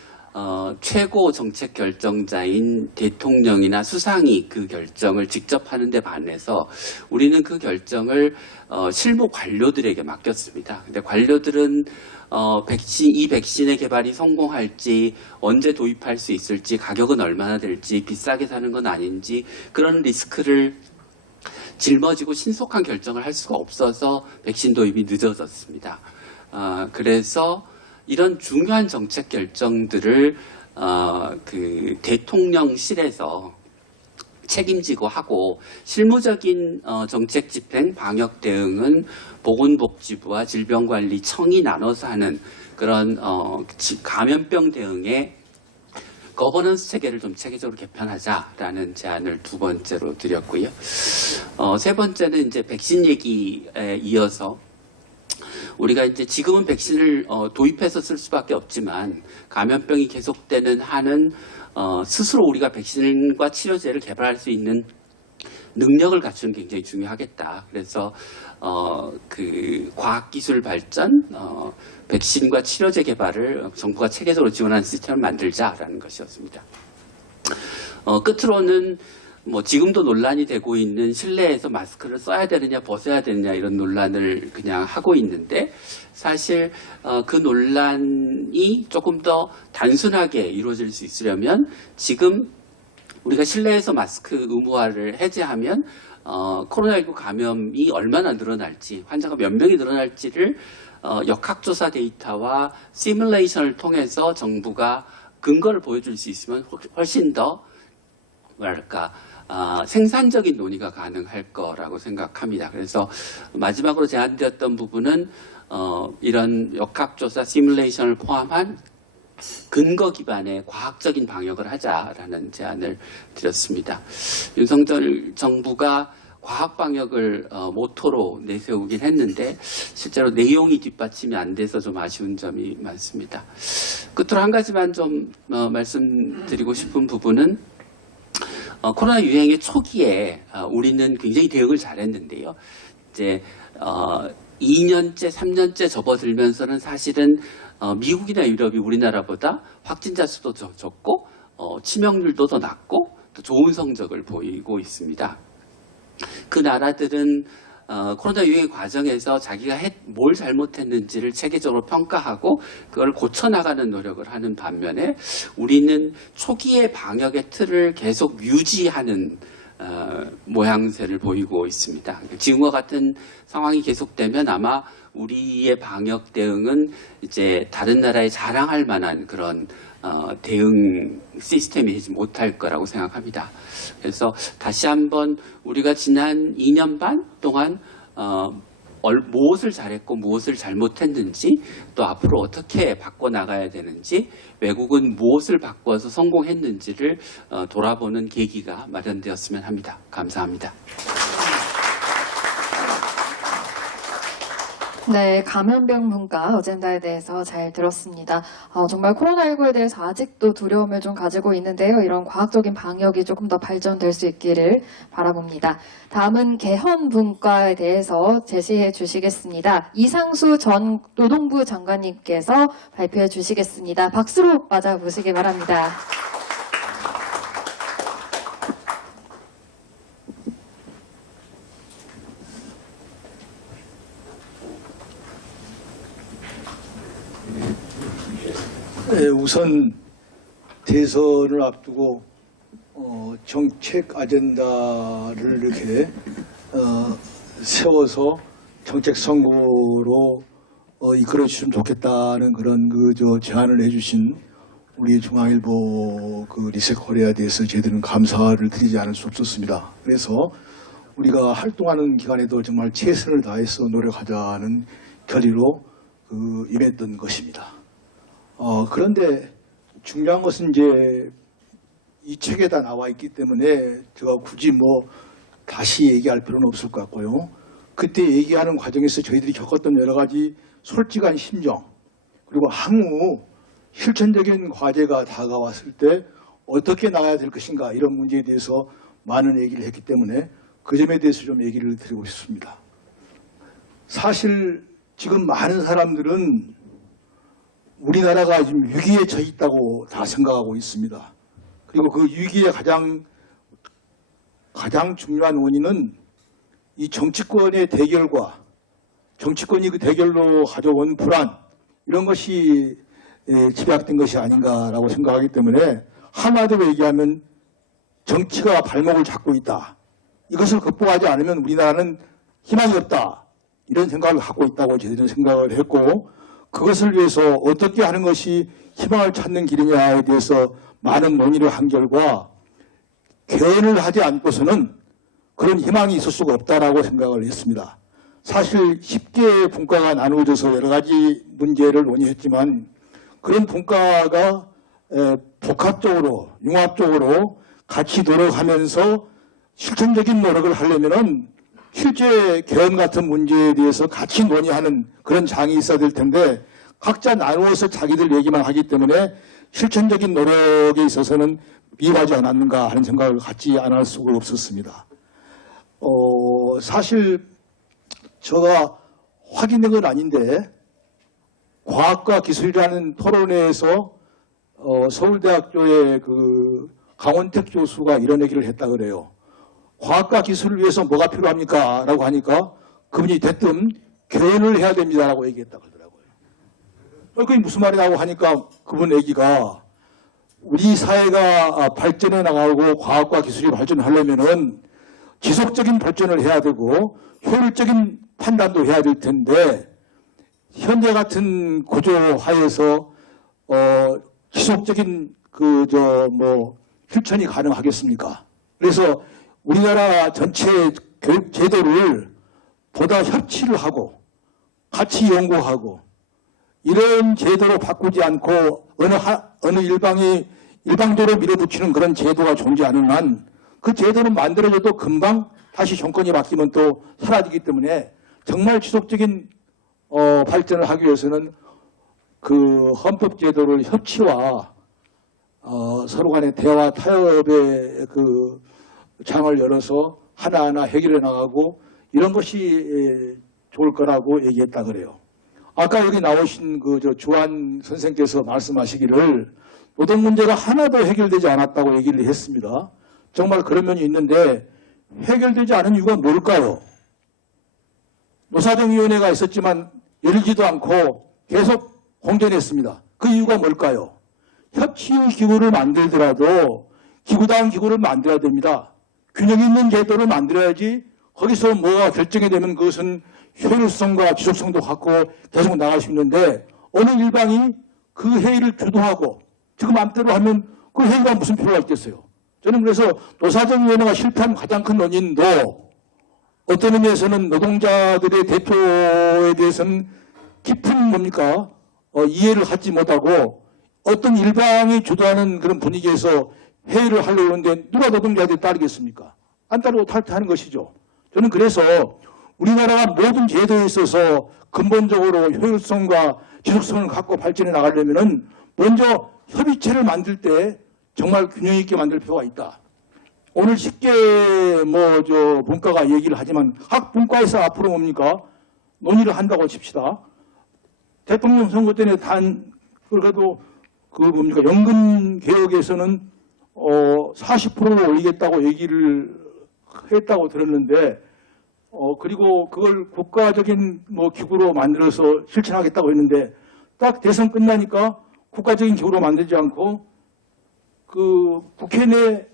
최고 정책 결정자인 대통령이나 수상이 그 결정을 직접 하는데 반해서 우리는 그 결정을 실무 관료들에게 맡겼습니다. 근데 관료들은 이 백신의 개발이 성공할지, 언제 도입할 수 있을지, 가격은 얼마나 될지, 비싸게 사는 건 아닌지, 그런 리스크를 짊어지고 신속한 결정을 할 수가 없어서 백신 도입이 늦어졌습니다. 그래서 이런 중요한 정책 결정들을 그 대통령실에서 책임지고 하고, 실무적인 정책 집행, 방역 대응은 보건복지부와 질병관리청이 나눠서 하는 그런 감염병 대응의 거버넌스 체계를 좀 체계적으로 개편하자라는 제안을 두 번째로 드렸고요. 세 번째는 이제 백신 얘기에 이어서 우리가 이제 지금은 백신을 도입해서 쓸 수밖에 없지만 감염병이 계속되는 한은 스스로 우리가 백신과 치료제를 개발할 수 있는 능력을 갖추는 게 굉장히 중요하겠다. 그래서 그 과학기술 발전, 백신과 치료제 개발을 정부가 체계적으로 지원하는 시스템을 만들자라는 것이었습니다. 끝으로는 뭐 지금도 논란이 되고 있는 실내에서 마스크를 써야 되느냐 벗어야 되느냐 이런 논란을 그냥 하고 있는데, 사실 그 논란이 조금 더 단순하게 이루어질 수 있으려면 지금 우리가 실내에서 마스크 의무화를 해제하면 코로나19 감염이 얼마나 늘어날지, 환자가 몇 명이 늘어날지를 역학조사 데이터와 시뮬레이션을 통해서 정부가 근거를 보여줄 수 있으면 훨씬 더 뭐랄까 생산적인 논의가 가능할 거라고 생각합니다. 그래서 마지막으로 제안되었던 부분은 이런 역학조사 시뮬레이션을 포함한 근거 기반의 과학적인 방역을 하자라는 제안을 드렸습니다. 윤석열 정부가 과학 방역을 모토로 내세우긴 했는데 실제로 내용이 뒷받침이 안 돼서 좀 아쉬운 점이 많습니다. 끝으로 한 가지만 좀 말씀드리고 싶은 부분은 코로나 유행의 초기에 우리는 굉장히 대응을 잘했는데요. 이제 2년째, 3년째 접어들면서는 사실은 미국이나 유럽이 우리나라보다 확진자 수도 적고 치명률도 더 낮고 또 좋은 성적을 보이고 있습니다. 그 나라들은 코로나 유행 과정에서 자기가 뭘 잘못했는지를 체계적으로 평가하고 그걸 고쳐나가는 노력을 하는 반면에 우리는 초기의 방역의 틀을 계속 유지하는 모양새를 보이고 있습니다. 지금과 같은 상황이 계속되면 아마 우리의 방역 대응은 이제 다른 나라에 자랑할 만한 그런 대응 시스템이 되지 못할 거라고 생각합니다. 그래서 다시 한번 우리가 지난 2년 반 동안 무엇을 잘했고 무엇을 잘못했는지, 또 앞으로 어떻게 바꿔나가야 되는지, 외국은 무엇을 바꿔서 성공했는지를 돌아보는 계기가 마련되었으면 합니다. 감사합니다. 네, 감염병 문과 어젠다에 대해서 잘 들었습니다. 정말 코로나19에 대해서 아직도 두려움을 좀 가지고 있는데요. 이런 과학적인 방역이 조금 더 발전될 수 있기를 바라봅니다. 다음은 개헌 문과에 대해서 제시해 주시겠습니다. 이상수 전 노동부 장관님께서 발표해 주시겠습니다. 박수로 맞아보시기 바랍니다. 네, 우선 대선을 앞두고 정책 아젠다를 이렇게 세워서 정책 선거로 이끌어 주시면 좋겠다는 그런 제안을 해주신 우리 중앙일보 리셋코리아에 대해서 저희들은 감사를 드리지 않을 수 없었습니다. 그래서 우리가 활동하는 기간에도 정말 최선을 다해서 노력하자는 결의로 임했던 것입니다. 그런데 중요한 것은 이제 이 책에 다 나와 있기 때문에 제가 굳이 다시 얘기할 필요는 없을 것 같고요. 그때 얘기하는 과정에서 저희들이 겪었던 여러 가지 솔직한 심정, 그리고 향후 실천적인 과제가 다가왔을 때 어떻게 나가야 될 것인가, 이런 문제에 대해서 많은 얘기를 했기 때문에 그 점에 대해서 좀 얘기를 드리고 싶습니다. 사실 지금 많은 사람들은 우리나라가 지금 위기에 처해 있다고 다 생각하고 있습니다. 그리고 그 위기의 가장 중요한 원인은 이 정치권의 대결과 정치권이 그 대결로 가져온 불안, 이런 것이 집약된 것이 아닌가라고 생각하기 때문에 한마디로 얘기하면 정치가 발목을 잡고 있다. 이것을 극복하지 않으면 우리나라는 희망이 없다. 이런 생각을 갖고 있다고 저희들은 생각을 했고, 그것을 위해서 어떻게 하는 것이 희망을 찾는 길이냐에 대해서 많은 논의를 한 결과 개헌을 하지 않고서는 그런 희망이 있을 수가 없다라고 생각을 했습니다. 사실 10개의 분과가 나누어져서 여러 가지 문제를 논의했지만 그런 분과가 복합적으로 융합적으로 같이 노력하면서 실천적인 노력을 하려면은 실제 개헌 같은 문제에 대해서 같이 논의하는 그런 장이 있어야 될 텐데 각자 나누어서 자기들 얘기만 하기 때문에 실천적인 노력에 있어서는 미흡하지 않았는가 하는 생각을 갖지 않을 수가 없었습니다. 사실 제가 확인된 건 아닌데 과학과 기술이라는 토론회에서 서울대학교의 그 강원택 교수가 이런 얘기를 했다 그래요. 과학과 기술을 위해서 뭐가 필요합니까? 라고 하니까 그분이 대뜸 개헌을 해야 됩니다. 라고 얘기했다 그러더라고요. 그게 무슨 말이라고 하니까 그분 얘기가 우리 사회가 발전해 나가고 과학과 기술이 발전하려면은 지속적인 발전을 해야 되고 효율적인 판단도 해야 될 텐데 현재 같은 구조 하에서 지속적인 실천이 가능하겠습니까? 그래서 우리나라 전체 교육 제도를 보다 협치를 하고 같이 연구하고 이런 제도로 바꾸지 않고 어느 일방이 일방적으로 밀어붙이는 그런 제도가 존재하는 한 그 제도는 만들어져도 금방 다시 정권이 바뀌면 또 사라지기 때문에 정말 지속적인 발전을 하기 위해서는 그 헌법 제도를 협치와 서로 간의 대화 타협의 그 장을 열어서 하나하나 해결해 나가고 이런 것이 좋을 거라고 얘기했다 그래요. 아까 여기 나오신 주한 선생께서 말씀하시기를 노동 문제가 하나도 해결되지 않았다고 얘기를 했습니다. 정말 그런 면이 있는데 해결되지 않은 이유가 뭘까요? 노사정위원회가 있었지만 열리지도 않고 계속 공전했습니다. 그 이유가 뭘까요? 협치의 기구를 만들더라도 기구다운 기구를 만들어야 됩니다. 균형 있는 제도를 만들어야지 거기서 뭐가 결정이 되면 그것은 효율성과 지속성도 갖고 계속 나갈 수 있는데 어느 일방이 그 회의를 주도하고 지금 마음대로 하면 그 회의가 무슨 필요가 있겠어요. 저는 그래서 노사정위원회가 실패한 가장 큰 원인도 어떤 의미에서는 노동자들의 대표에 대해서는 깊은 이해를 갖지 못하고 어떤 일방이 주도하는 그런 분위기에서 회의를 하려고 하는데 누가 노동자들이 따르겠습니까? 안 따르고 탈퇴하는 것이죠. 저는 그래서 우리나라가 모든 제도에 있어서 근본적으로 효율성과 지속성을 갖고 발전해 나가려면은 먼저 협의체를 만들 때 정말 균형 있게 만들 필요가 있다. 오늘 쉽게 분과가 얘기를 하지만 각 분과에서 앞으로 논의를 한다고 칩시다. 대통령 선거 때문에 그래도 연금 개혁에서는 40%를 올리겠다고 얘기를 했다고 들었는데 그리고 그걸 국가적인 기구로 만들어서 실천하겠다고 했는데 딱 대선 끝나니까 국가적인 기구로 만들지 않고 국회 내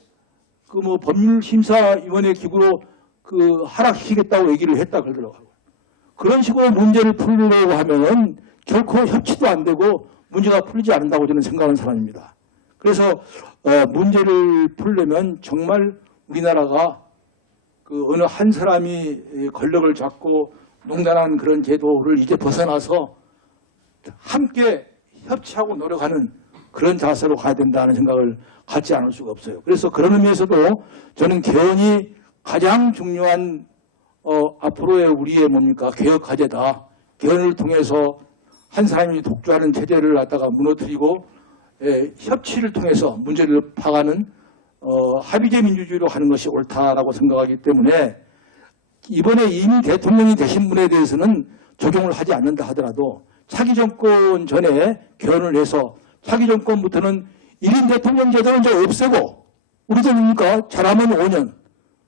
법률심사위원회 기구로 하락시키겠다고 얘기를 했다 그러더라고요. 그런 식으로 문제를 풀려고 하면 결코 협치도 안 되고 문제가 풀리지 않는다고 저는 생각하는 사람입니다. 그래서 문제를 풀려면 정말 우리나라가 어느 한 사람이 권력을 잡고 농단하는 그런 제도를 이제 벗어나서 함께 협치하고 노력하는 그런 자세로 가야 된다는 생각을 갖지 않을 수가 없어요. 그래서 그런 의미에서도 저는 개헌이 가장 중요한 앞으로의 우리의 개혁 과제다. 개헌을 통해서 한 사람이 독주하는 체제를 갖다가 무너뜨리고 협치를 통해서 문제를 파가는 합의제 민주주의로 하는 것이 옳다라고 생각하기 때문에 이번에 이미 대통령이 되신 분에 대해서는 적용을 하지 않는다 하더라도 차기 정권 전에 개헌을 해서 차기 정권부터는 1인 대통령 제도를 이제 없애고 우리도 뭡니까? 잘하면 5년,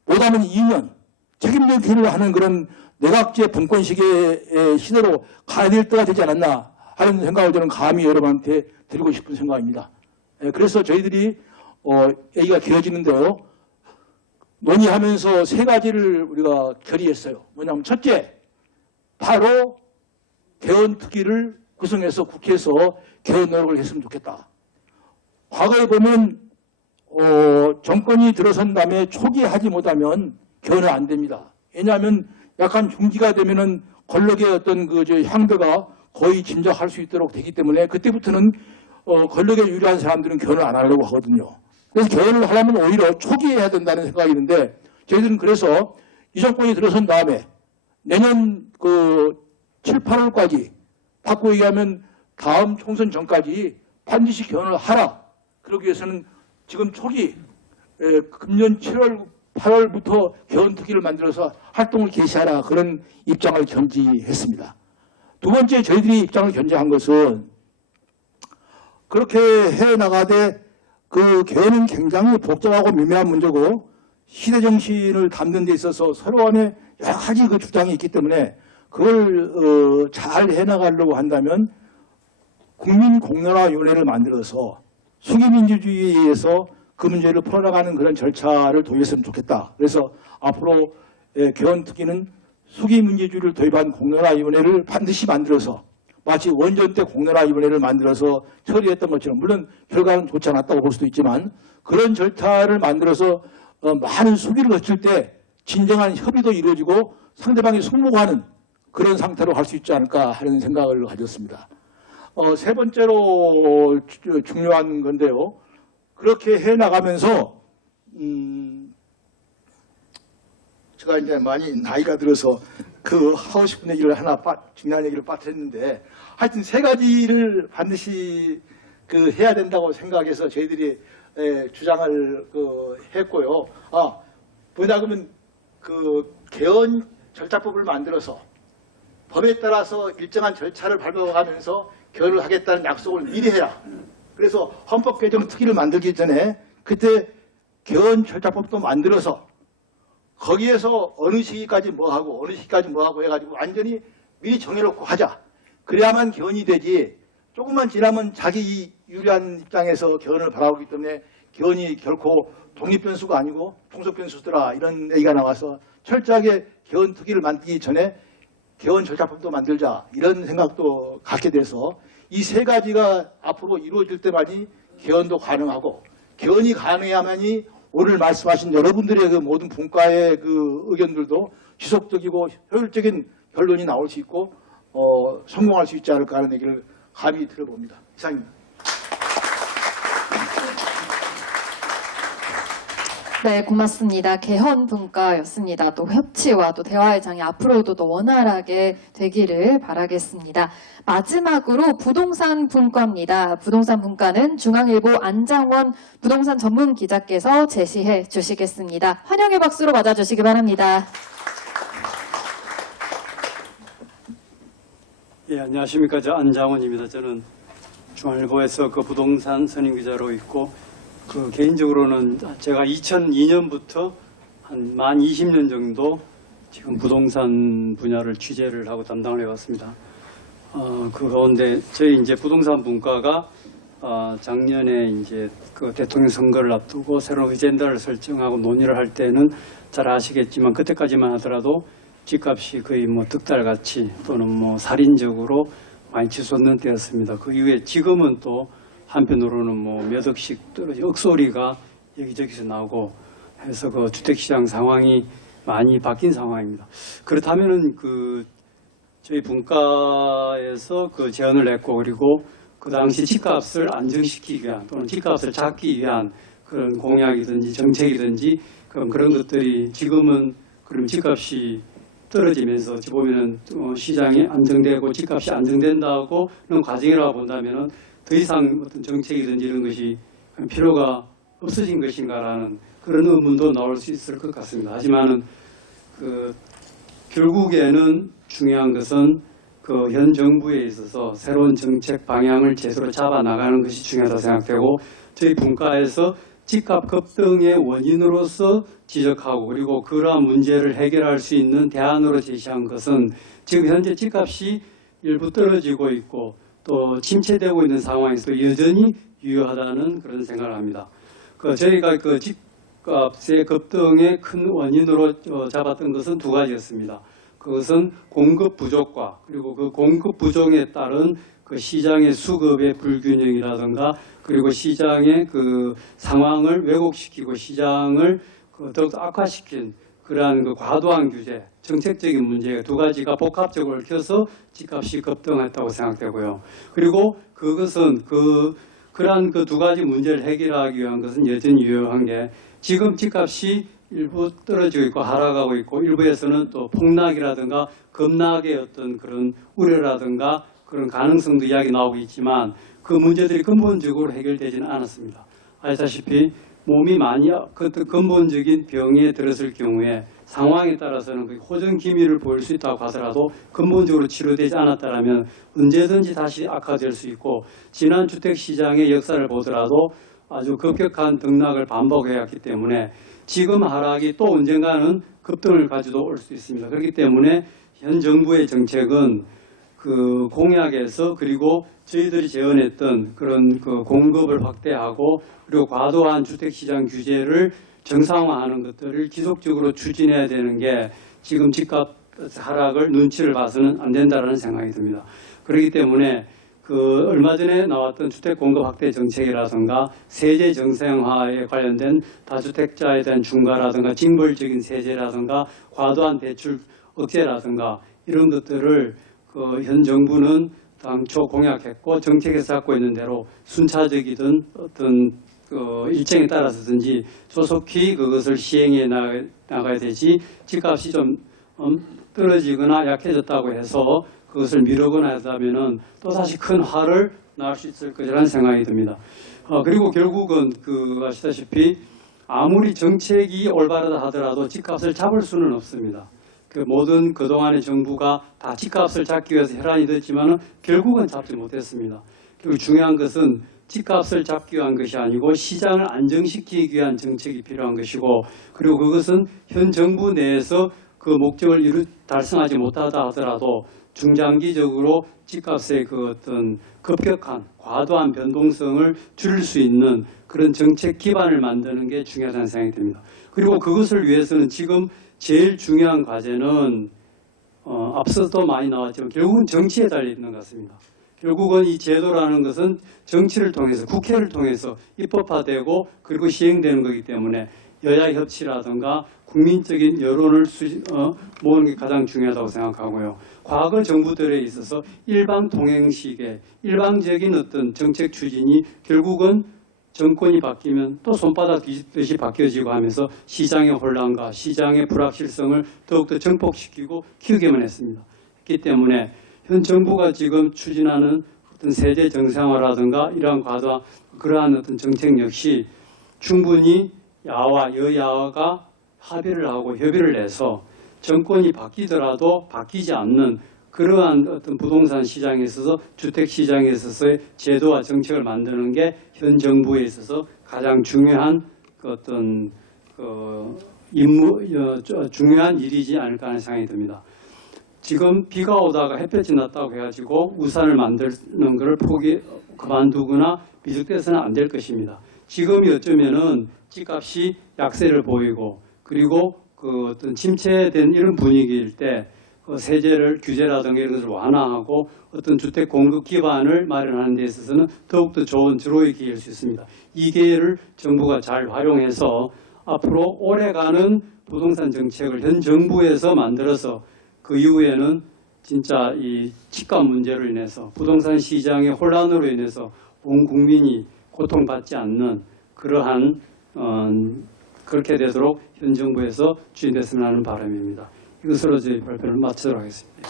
못하면 2년 책임적 기회를 하는 그런 내각제 분권식의 시대로 가야 될 때가 되지 않았나 하는 생각을 저는 감히 여러분한테 드리고 싶은 생각입니다. 그래서 저희들이 얘기가 길어지는데요. 논의하면서 세 가지를 우리가 결의했어요. 뭐냐면 첫째, 바로 개헌특위를 구성해서 국회에서 개헌 노력을 했으면 좋겠다. 과거에 보면 정권이 들어선 다음에 초기에 하지 못하면 개헌은 안 됩니다. 왜냐하면 약간 중기가 되면은 권력의 어떤 향배가 거의 짐작할 수 있도록 되기 때문에 그때부터는 권력에 유리한 사람들은 개헌을 안 하려고 하거든요. 그래서 개헌을 하려면 오히려 초기에 해야 된다는 생각이 있는데 저희들은 그래서 이 정권이 들어선 다음에 내년 7, 8월까지 바꾸고 얘기하면 다음 총선 전까지 반드시 개헌을 하라. 그러기 위해서는 지금 초기 금년 7월, 8월부터 개헌특위를 만들어서 활동을 개시하라. 그런 입장을 견지했습니다. 두 번째 저희들이 입장을 견지한 것은 그렇게 해나가되 그 개헌은 굉장히 복잡하고 미묘한 문제고 시대 정신을 담는 데 있어서 서로 간에 여러 가지 그 주장이 있기 때문에 그걸 잘 해나가려고 한다면 국민공론화위원회를 만들어서 수기민주주의에 의해서 그 문제를 풀어나가는 그런 절차를 도입했으면 좋겠다. 그래서 앞으로 개헌특위는 수기민주주의를 도입한 공론화위원회를 반드시 만들어서 마치 원전 때 공론화위원회를 만들어서 처리했던 것처럼 물론 결과는 좋지 않았다고 볼 수도 있지만 그런 절차를 만들어서 많은 수기를 거칠 때 진정한 협의도 이루어지고 상대방이 속목하는 그런 상태로 갈 수 있지 않을까 하는 생각을 가졌습니다. 세 번째로 중요한 건데요. 그렇게 해나가면서 제가 이제 많이 나이가 들어서 하고 싶은 얘기를 중요한 얘기를 빠뜨렸는데 하여튼 세 가지를 반드시 해야 된다고 생각해서 저희들이 주장을 했고요. 뭐냐 그러면 개헌 절차법을 만들어서 법에 따라서 일정한 절차를 밟아가면서 개헌을 하겠다는 약속을 미리 해라. 그래서 헌법 개정 특위를 만들기 전에 그때 개헌 절차법도 만들어서 거기에서 어느 시기까지 뭐 하고 어느 시기까지 뭐 하고 해가지고 완전히 미리 정해놓고 하자. 그래야만 개헌이 되지. 조금만 지나면 자기 유리한 입장에서 개헌을 바라보기 때문에 개헌이 결코 독립변수가 아니고 통속변수더라 이런 얘기가 나와서 철저하게 개헌 특위를 만들기 전에 개헌 절차법도 만들자 이런 생각도 갖게 돼서 이 세 가지가 앞으로 이루어질 때만이 개헌도 가능하고 개헌이 가능해야만이 오늘 말씀하신 여러분들의 모든 분과의 의견들도 지속적이고 효율적인 결론이 나올 수 있고 성공할 수 있지 않을까 하는 얘기를 감히 들어봅니다. 이상입니다. 네, 고맙습니다. 개헌 분과였습니다. 또 협치와 또 대화의 장이 앞으로도 더 원활하게 되기를 바라겠습니다. 마지막으로 부동산 분과입니다. 부동산 분과는 중앙일보 안장원 부동산 전문 기자께서 제시해 주시겠습니다. 환영의 박수로 맞아주시기 바랍니다. 예, 안녕하십니까. 저 안장원입니다. 저는 중앙일보에서 부동산 선임 기자로 있고 개인적으로는 제가 2002년부터 한 만 20년 정도 지금 부동산 분야를 취재를 하고 담당을 해왔습니다. 그 가운데 저희 이제 부동산 분과가 작년에 이제 대통령 선거를 앞두고 새로운 어젠다를 설정하고 논의를 할 때는 잘 아시겠지만 그때까지만 하더라도 집값이 거의 득달같이 또는 살인적으로 많이 치솟는 때였습니다. 그 이후에 지금은 또 한편으로는 몇 억씩 떨어진 억소리가 여기저기서 나오고 해서 주택시장 상황이 많이 바뀐 상황입니다. 그렇다면은 저희 분과에서 제안을 했고 그리고 그 당시 집값을 안정시키기 위한 또는 집값을 잡기 위한 그런 공약이든지 정책이든지 그런 것들이 지금은 그럼 집값이 떨어지면서 보면은 시장이 안정되고 집값이 안정된다고 그런 과정이라고 본다면은 더 이상 어떤 정책이든지 이런 것이 필요가 없어진 것인가라는 그런 의문도 나올 수 있을 것 같습니다. 하지만은 결국에는 중요한 것은 그 현 정부에 있어서 새로운 정책 방향을 제대로 잡아 나가는 것이 중요하다고 생각되고, 저희 분과에서 집값 급등의 원인으로서 지적하고 그리고 그러한 문제를 해결할 수 있는 대안으로 제시한 것은 지금 현재 집값이 일부 떨어지고 있고 또 침체되고 있는 상황에서 여전히 유효하다는 그런 생각을 합니다. 저희가 그 집값의 급등의 큰 원인으로 잡았던 것은 두 가지였습니다. 그것은 공급 부족과 그리고 그 공급 부족에 따른 그 시장의 수급의 불균형이라든가 그리고 시장의 그 상황을 왜곡시키고 시장을 더욱 악화시킨 그러한 그 과도한 규제, 정책적인 문제 두 가지가 복합적으로 얽혀서 집값이 급등했다고 생각되고요. 그리고 그것은 그러한 그 두 가지 문제를 해결하기 위한 것은 여전히 유효한 게 지금 집값이 일부 떨어지고 있고 하락하고 있고 일부에서는 또 폭락이라든가 급락의 어떤 그런 우려라든가 그런 가능성도 이야기 나오고 있지만 그 문제들이 근본적으로 해결되지는 않았습니다. 아시다시피 몸이 많이 근본적인 병에 들었을 경우에 상황에 따라서는 호전 기미를 보일 수 있다고 하더라도 근본적으로 치료되지 않았다면 언제든지 다시 악화될 수 있고 지난 주택시장의 역사를 보더라도 아주 급격한 등락을 반복해왔기 때문에 지금 하락이 또 언젠가는 급등을 가지고 올 수 있습니다. 그렇기 때문에 현 정부의 정책은 그 공약에서 그리고 저희들이 제언했던 그런 그 공급을 확대하고 그리고 과도한 주택시장 규제를 정상화하는 것들을 지속적으로 추진해야 되는 게 지금 집값 하락을 눈치를 봐서는 안 된다는 생각이 듭니다. 그렇기 때문에 그 얼마 전에 나왔던 주택 공급 확대 정책이라든가 세제 정상화에 관련된 다주택자에 대한 중과라든가 징벌적인 세제라든가 과도한 대출 억제라든가 이런 것들을 현 정부는 당초 공약했고 정책에서 갖고 있는 대로 순차적이든 어떤 일정에 따라서든지 조속히 그것을 시행해 나가야 되지 집값이 좀 떨어지거나 약해졌다고 해서 그것을 미루거나 하다면은 또다시 큰 화를 낳을 수 있을 거라는 생각이 듭니다. 그리고 결국은 아시다시피 아무리 정책이 올바르다 하더라도 집값을 잡을 수는 없습니다. 모든 그동안의 정부가 다 집값을 잡기 위해서 혈안이 됐지만은 결국은 잡지 못했습니다. 그리고 중요한 것은 집값을 잡기 위한 것이 아니고 시장을 안정시키기 위한 정책이 필요한 것이고 그리고 그것은 현 정부 내에서 그 목적을 달성하지 못하다 하더라도 중장기적으로 집값의 그 어떤 급격한 과도한 변동성을 줄일 수 있는 그런 정책 기반을 만드는 게 중요하다는 생각이 듭니다. 그리고 그것을 위해서는 지금 제일 중요한 과제는 앞서도 많이 나왔지만 결국은 정치에 달려 있는 것 같습니다. 결국은 이 제도라는 것은 정치를 통해서 국회를 통해서 입법화되고 그리고 시행되는 거기 때문에 여야 협치라든가 국민적인 여론을 모으는 게 가장 중요하다고 생각하고요. 과거 정부들에 있어서 일방 통행식의 일방적인 어떤 정책 추진이 결국은 정권이 바뀌면 또 손바닥 뒤집듯이 바뀌어지고 하면서 시장의 혼란과 시장의 불확실성을 더욱더 증폭시키고 키우기만 했습니다. 그렇기 때문에 현 정부가 지금 추진하는 어떤 세제 정상화라든가 이러한 과도한 그러한 어떤 정책 역시 충분히 야와 여야가 합의를 하고 협의를 해서 정권이 바뀌더라도 바뀌지 않는 그러한 어떤 부동산 시장에 있어서 주택 시장에 있어서의 제도와 정책을 만드는 게 현 정부에 있어서 가장 중요한 어떤 중요한 일이지 않을까 하는 생각이 듭니다. 지금 비가 오다가 햇볕이 났다고 해가지고 우산을 만드는 것을 그만두거나 미숙돼서는 안 될 것입니다. 지금이 어쩌면은 집값이 약세를 보이고 그리고 어떤 침체된 이런 분위기일 때 세제를 규제라든가 이런 것을 완화하고 어떤 주택 공급 기반을 마련하는 데 있어서는 더욱더 좋은 드로이 기회일 수 있습니다. 이 기회를 정부가 잘 활용해서 앞으로 오래가는 부동산 정책을 현 정부에서 만들어서 그 이후에는 진짜 이 집값 문제로 인해서 부동산 시장의 혼란으로 인해서 온 국민이 고통받지 않는 그러한 그렇게 되도록 현 정부에서 추진됐으면 하는 바람입니다. 이것으로 저희 발표를 마치도록 하겠습니다.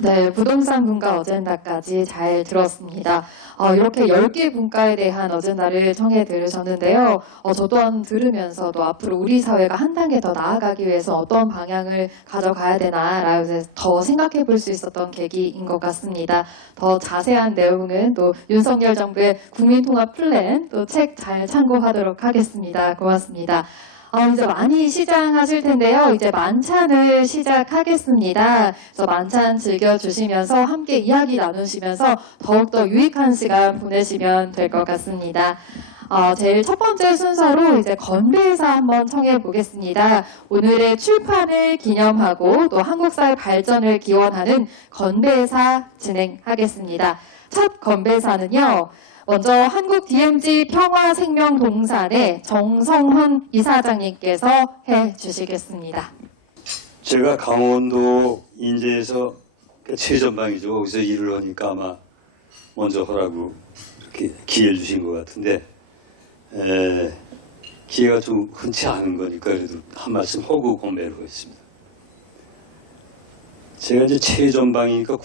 네, 부동산 분과 어젠다까지 잘 들었습니다. 이렇게 10개 분과에 대한 어젠다를 청해 들으셨는데요. 저 또한 들으면서도 앞으로 우리 사회가 한 단계 더 나아가기 위해서 어떤 방향을 가져가야 되나라고 더 생각해 볼 수 있었던 계기인 것 같습니다. 더 자세한 내용은 또 윤석열 정부의 국민통합 플랜 또 책 잘 참고하도록 하겠습니다. 고맙습니다. 이제 많이 시장하실 텐데요. 이제 만찬을 시작하겠습니다. 그래서 만찬 즐겨주시면서 함께 이야기 나누시면서 더욱더 유익한 시간 보내시면 될 것 같습니다. 제일 첫 번째 순서로 이제 건배사 한번 청해 보겠습니다. 오늘의 출판을 기념하고 또 한국사의 발전을 기원하는 건배사 진행하겠습니다. 첫 건배사는요. 먼저 한국 DMZ 평화생명동산의 정성훈 이사장님께서 해주시겠습니다. 제가 강원도 인제에서 최전방이죠. 거기서 일을 하니까 아마 먼저 하라고 이렇게 기회를 주신 것 같은데 기회가 좀 흔치 않은 거니까 그래도 한 말씀 하고 건배를 하겠습니다. 제가 이제 최전방이니까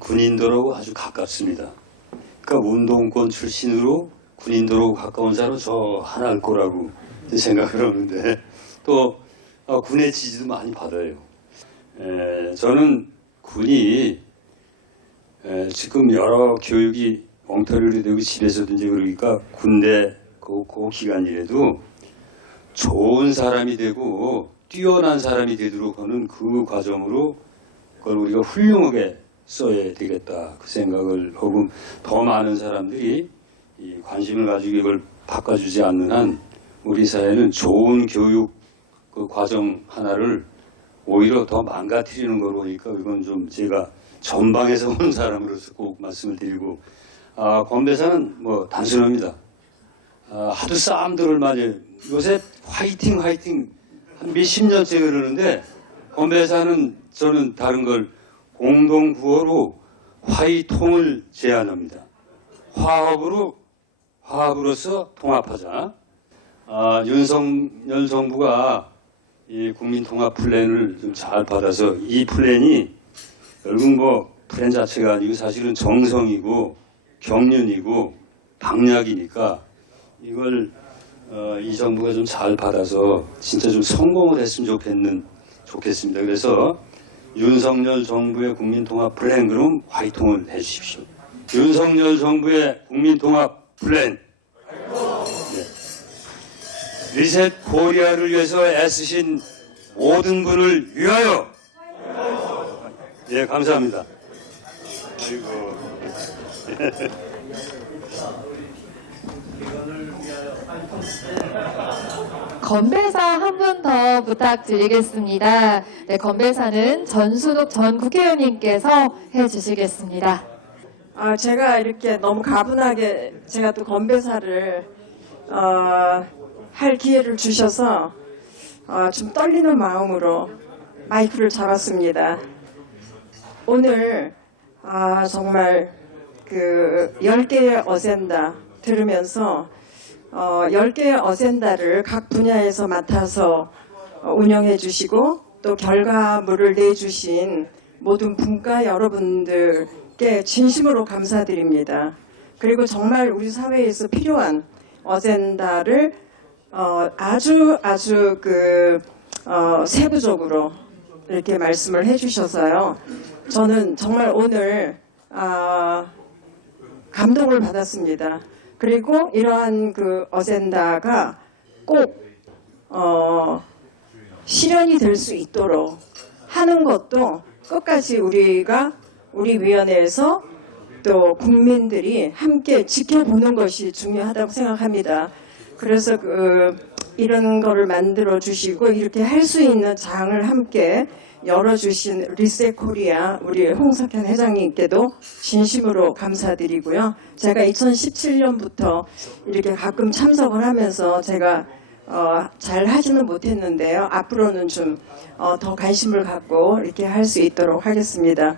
군인들하고 아주 가깝습니다. 그러니까 운동권 출신으로 군인들하고 가까운 사람 저 하나일 거라고 생각을 하는데 또 군의 지지도 많이 받아요. 저는 군이 지금 여러 교육이 엉터리로 되고 집에서든지 그러니까 군대 그 기간이라도 좋은 사람이 되고 뛰어난 사람이 되도록 하는 그 과정으로 그걸 우리가 훌륭하게 써야 되겠다 그 생각을 하고 더 많은 사람들이 이 관심을 가지고 이걸 바꿔주지 않는 한 우리 사회는 좋은 교육 그 과정 하나를 오히려 더 망가뜨리는 거로 보니까 이건 좀 제가 전방에서 온 사람으로서 꼭 말씀을 드리고 건배사는 뭐 단순합니다. 하도 싸움들을 많이 해요. 요새 화이팅 한 몇십 년째 그러는데 건배사는 저는 다른 걸 공동구호로 화이통을 제안합니다. 화합으로서 통합하자. 윤석열 정부가 이 국민통합 플랜을 좀 잘 받아서 이 플랜이 결국 뭐 플랜 자체가 아니고 사실은 정성이고 경륜이고 방략이니까 이걸 이 정부가 좀 잘 받아서 진짜 좀 성공을 했으면 좋겠습니다. 그래서 윤석열 정부의 국민통합 플랜 그럼 화이통을 해주십시오. 윤석열 정부의 국민통합 플랜. 네. 리셋 코리아를 위해서 애쓰신 모든 분을 위하여. 네, 감사합니다. 건배사 한 분 더 부탁드리겠습니다. 네, 건배사는 전수독 전 국회의원님께서 해주시겠습니다. 제가 이렇게 너무 가분하게 제가 또 건배사를 할 기회를 주셔서 좀 떨리는 마음으로 마이크를 잡았습니다. 오늘 정말 그 10개의 어젠다 들으면서 10개의 어젠다를 각 분야에서 맡아서 운영해 주시고 또 결과물을 내주신 모든 분과 여러분들께 진심으로 감사드립니다. 그리고 정말 우리 사회에서 필요한 어젠다를 아주 세부적으로 이렇게 말씀을 해주셔서요. 저는 정말 오늘 감동을 받았습니다. 그리고 이러한 그 어젠다가 꼭 실현이 될 수 있도록 하는 것도 끝까지 우리 위원회에서 또 국민들이 함께 지켜보는 것이 중요하다고 생각합니다. 그래서 이런 거를 만들어 주시고 이렇게 할 수 있는 장을 함께 열어주신 리셋 코리아 우리 홍석현 회장님께도 진심으로 감사드리고요. 제가 2017년부터 이렇게 가끔 참석을 하면서 제가 잘 하지는 못했는데요. 앞으로는 좀 더 관심을 갖고 이렇게 할 수 있도록 하겠습니다.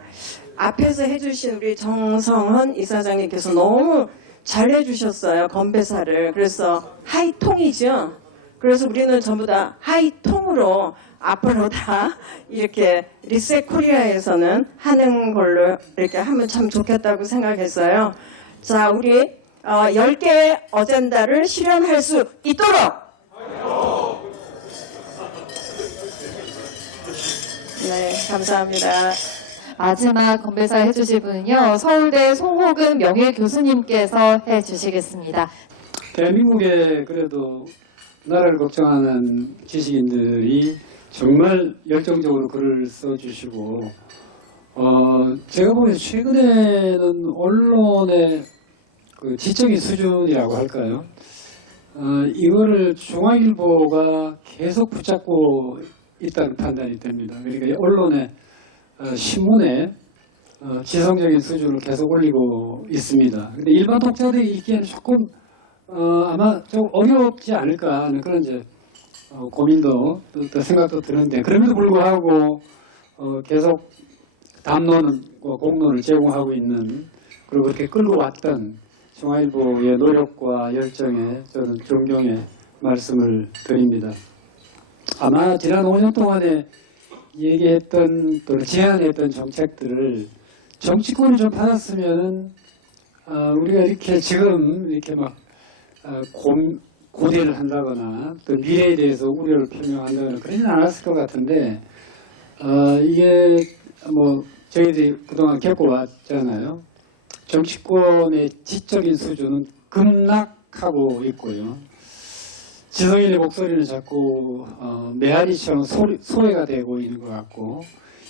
앞에서 해주신 우리 정성훈 이사장님께서 너무 잘 해주셨어요. 건배사를. 그래서 하이통이죠. 그래서 우리는 전부 다 하이통으로 앞으로 다 이렇게 리셋 코리아에서는 하는 걸로 이렇게 하면 참 좋겠다고 생각했어요. 자, 우리 10개의 어젠다를 실현할 수 있도록 네, 감사합니다. 마지막 건배사 해주실 분은요, 서울대 송호근 명예교수님께서 해주시겠습니다. 대한민국에 그래도 나라를 걱정하는 지식인들이 정말 열정적으로 글을 써주시고 제가 보기엔 최근에는 언론의 그 지적인 수준이라고 할까요? 이거를 중앙일보가 계속 붙잡고 있다는 판단이 됩니다. 그러니까 언론의 신문에 지성적인 수준을 계속 올리고 있습니다. 근데 일반 독자들이 읽기에는 조금 아마 좀 어렵지 않을까 하는 그런 이제 고민도 또 생각도 드는데, 그럼에도 불구하고 계속 담론과 공론을 제공하고 있는, 그리고 그렇게 끌고 왔던 중앙일보의 노력과 열정에 저는 존경의 말씀을 드립니다. 아마 지난 5년 동안에 얘기했던 또 제안했던 정책들을 정치권이 좀 받았으면은 우리가 이렇게 지금 이렇게 막 고대를 한다거나 또 미래에 대해서 우려를 표명한다거나 그러진 않았을 것 같은데, 이게 뭐 저희들이 그동안 겪어왔잖아요. 정치권의 지적인 수준은 급락하고 있고요. 지성인의 목소리는 자꾸 메아리처럼 소외가 되고 있는 것 같고,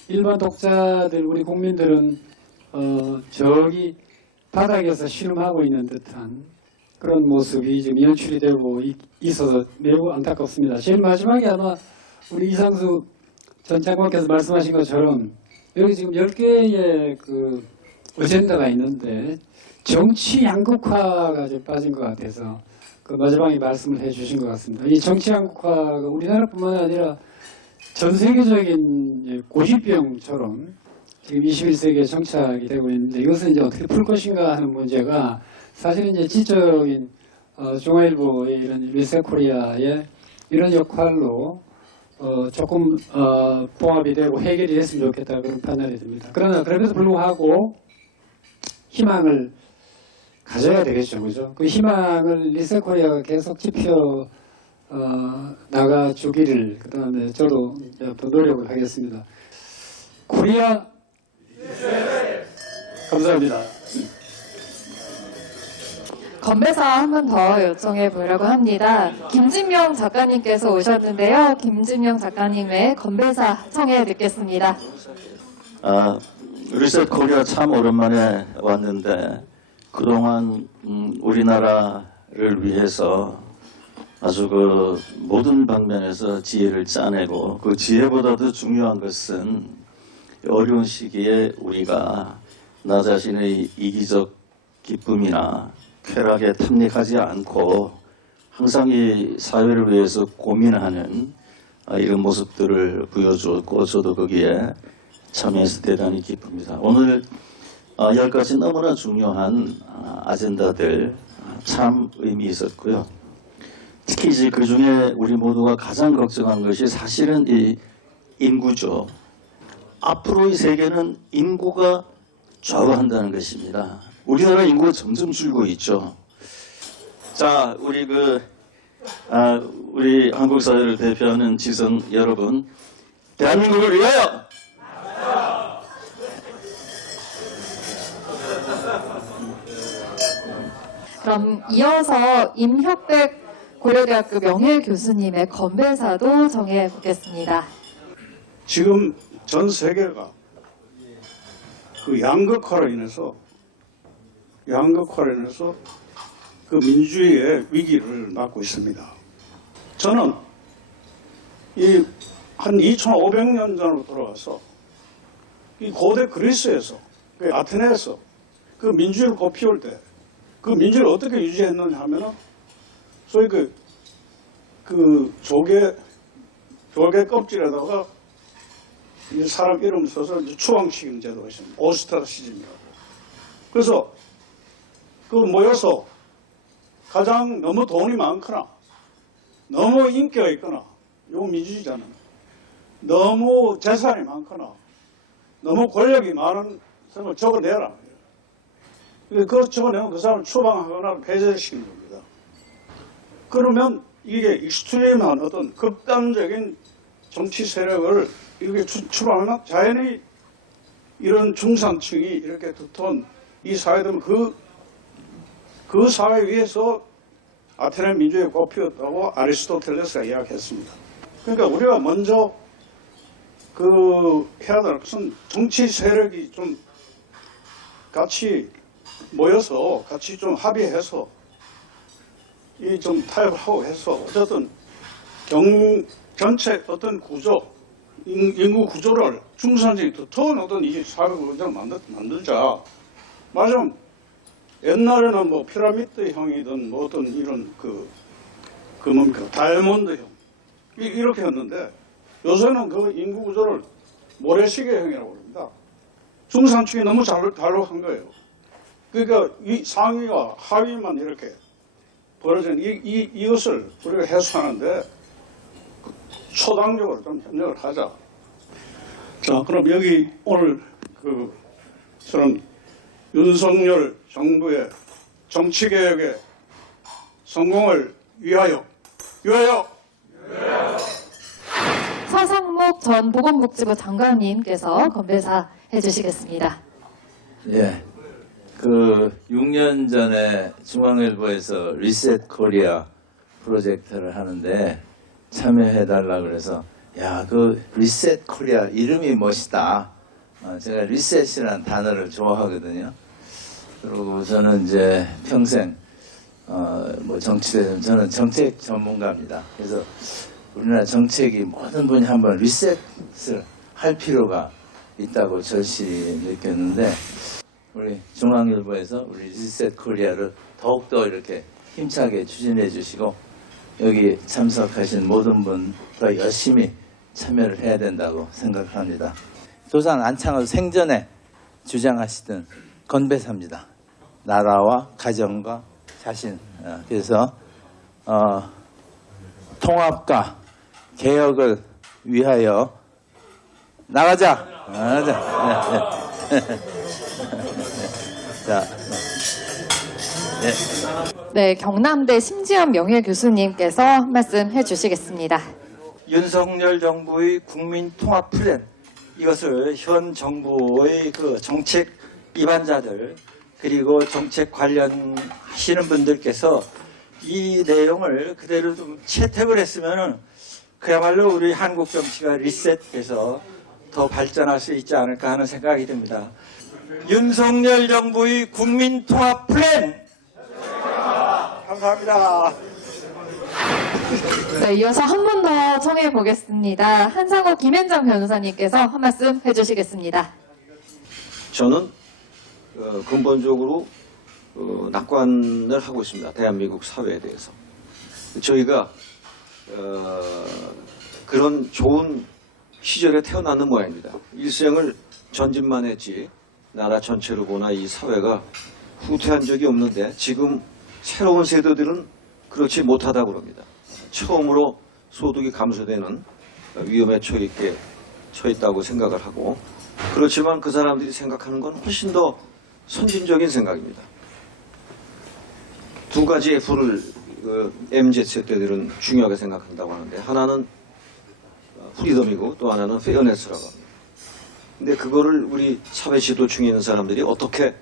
일반 독자들, 우리 국민들은 저기 바닥에서 신음하고 있는 듯한 그런 모습이 지금 연출이 되고 있어서 매우 안타깝습니다. 제일 마지막에 아마 우리 이상수 전 장관께서 말씀하신 것처럼 여기 지금 10개의 그 어젠다가 있는데 정치 양극화가 좀 빠진 것 같아서 그 마지막에 말씀을 해주신 것 같습니다. 이 정치 양극화가 우리나라뿐만 아니라 전 세계적인 고질병처럼 지금 21세기에 정착이 되고 있는데, 이것을 이제 어떻게 풀 것인가 하는 문제가 사실은 이제 지적인 중앙일보의 이런 리셋코리아의 이런 역할로 조금 봉합이 되고 해결이 됐으면 좋겠다, 그런 판단이 듭니다. 그러나 그럼에도 불구하고 희망을 가져야 되겠죠, 그죠? 그 희망을 리셋코리아가 계속 지표 나가주기를, 그 다음에 저도 또 노력을 하겠습니다. 코리아 감사합니다. 건배사 한 번 더 요청해 보려고 합니다. 김진명 작가님께서 오셨는데요. 김진명 작가님의 건배사 청해 듣겠습니다. 리셋 코리아 참 오랜만에 왔는데, 그동안 우리나라를 위해서 아주 그 모든 방면에서 지혜를 짜내고, 그 지혜보다도 중요한 것은 어려운 시기에 우리가 나 자신의 이기적 기쁨이나 쾌락에 탐닉하지 않고 항상 이 사회를 위해서 고민하는 이런 모습들을 보여주었고, 저도 거기에 참여해서 대단히 기쁩니다. 오늘 10가지 너무나 중요한 아젠다들 참 의미 있었고요. 특히 이제 그 중에 우리 모두가 가장 걱정한 것이 사실은 이 인구죠. 앞으로의 세계는 인구가 좌우한다는 것입니다. 우리나라 인구가 점점 줄고 있죠. 자, 우리 한국 사회를 대표하는 지성 여러분, 대한민국을 위하여! 그럼 이어서 임혁백 고려대학교 명예교수님의 건배사도 정해 보겠습니다. 지금 전 세계가 그 양극화로 인해서 그 민주주의의 위기를 맞고 있습니다. 저는 한 2500년 전으로 돌아가서 이 고대 그리스에서, 그 아테네에서 그 민주주의를 꽃피울 때 그 민주주의를 어떻게 유지했느냐 하면은 소위 그 조개 껍질에다가 이 사람 이름 써서 추앙시키는 제도가 있습니다. 오스트라시즘이라고. 그래서 그 모여서 가장 너무 돈이 많거나 너무 인기가 있거나 요 민주주의자는 너무 재산이 많거나 너무 권력이 많은 사람을 적어내라. 그걸 적어내면 그 사람을 추방하거나 폐쇄시키는 겁니다. 그러면 이게 익스트림한 어떤 극단적인 정치 세력을 이렇게 추방하면 자연히 이런 중산층이 이렇게 두터운 이 사회들은 그 사회 위에서 아테네 민주주의가 꽃피웠다고 아리스토텔레스가 이야기했습니다. 그러니까 우리가 먼저 해야 될 것은 정치 세력이 좀 같이 모여서 같이 좀 합의해서 이 좀 타협을 하고 해서 어쨌든 전체 어떤 구조, 인구 구조를 중산층이 두터운 어떤 이 사회를 만들자. 맞으면 옛날에는 뭐 피라미드형이든 뭐 어떤 이런 뭡니까 다이아몬드형 이렇게 했는데 요새는 그 인구 구조를 모래시계형이라고 합니다. 중산층이 너무 잘록한 거예요. 그러니까 이 상위와 하위만 이렇게 벌어진 이것을 우리가 해소하는데 초당적으로 좀 협력을 하자. 자, 그럼 여기 오늘 저는 윤석열 정부의 정치개혁의 성공을 위하여 서상목 전 보건복지부 장관님께서 건배사 해주시겠습니다. 예, 6년 전에 중앙일보에서 리셋 코리아 프로젝트를 하는데 참여해달라 그래서 리셋 코리아 이름이 멋있다. 제가 리셋이라는 단어를 좋아하거든요. 그리고 저는 이제 평생 정치대는 저는 정책 전문가입니다. 그래서 우리나라 정책이 모든 분이 한번 리셋을 할 필요가 있다고 절실히 느꼈는데 우리 중앙일보에서 우리 리셋 코리아를 더욱더 이렇게 힘차게 추진해 주시고 여기 참석하신 모든 분 더 열심히 참여를 해야 된다고 생각합니다. 조상 안창을 생전에 주장하시던 건배사입니다. 나라와 가정과 자신. 그래서 통합과 개혁을 위하여 나가자. 자, 네, 경남대 심지연 명예교수님께서 한 말씀 해주시겠습니다. 윤석열 정부의 국민 통합 플랜 이것을 현 정부의 정책 입안자들 그리고 정책 관련하시는 분들께서 이 내용을 그대로 좀 채택을 했으면은 그야말로 우리 한국 정치가 리셋돼서 더 발전할 수 있지 않을까 하는 생각이 듭니다. 윤석열 정부의 국민 통합 플랜 감사합니다. 네, 이어서 한 분 더 청해 보겠습니다. 한상호 김현정 변호사님께서 한 말씀 해주시겠습니다. 저는 근본적으로 낙관을 하고 있습니다. 대한민국 사회에 대해서. 저희가 그런 좋은 시절에 태어나는 모양입니다. 일생을 전진만 했지 나라 전체를 보나 이 사회가 후퇴한 적이 없는데 지금 새로운 세대들은 그렇지 못하다고 합니다. 처음으로 소득이 감소되는 위험에 처했다고 생각을 하고 그렇지만 그 사람들이 생각하는 건 훨씬 더 선진적인 생각입니다. 두 가지 F를 MZ 세대들은 중요하게 생각한다고 하는데 하나는 프리덤이고 또 하나는 페어네스라고 합니다. 근데 그거를 우리 사회 지도 중에 있는 사람들이 어떻게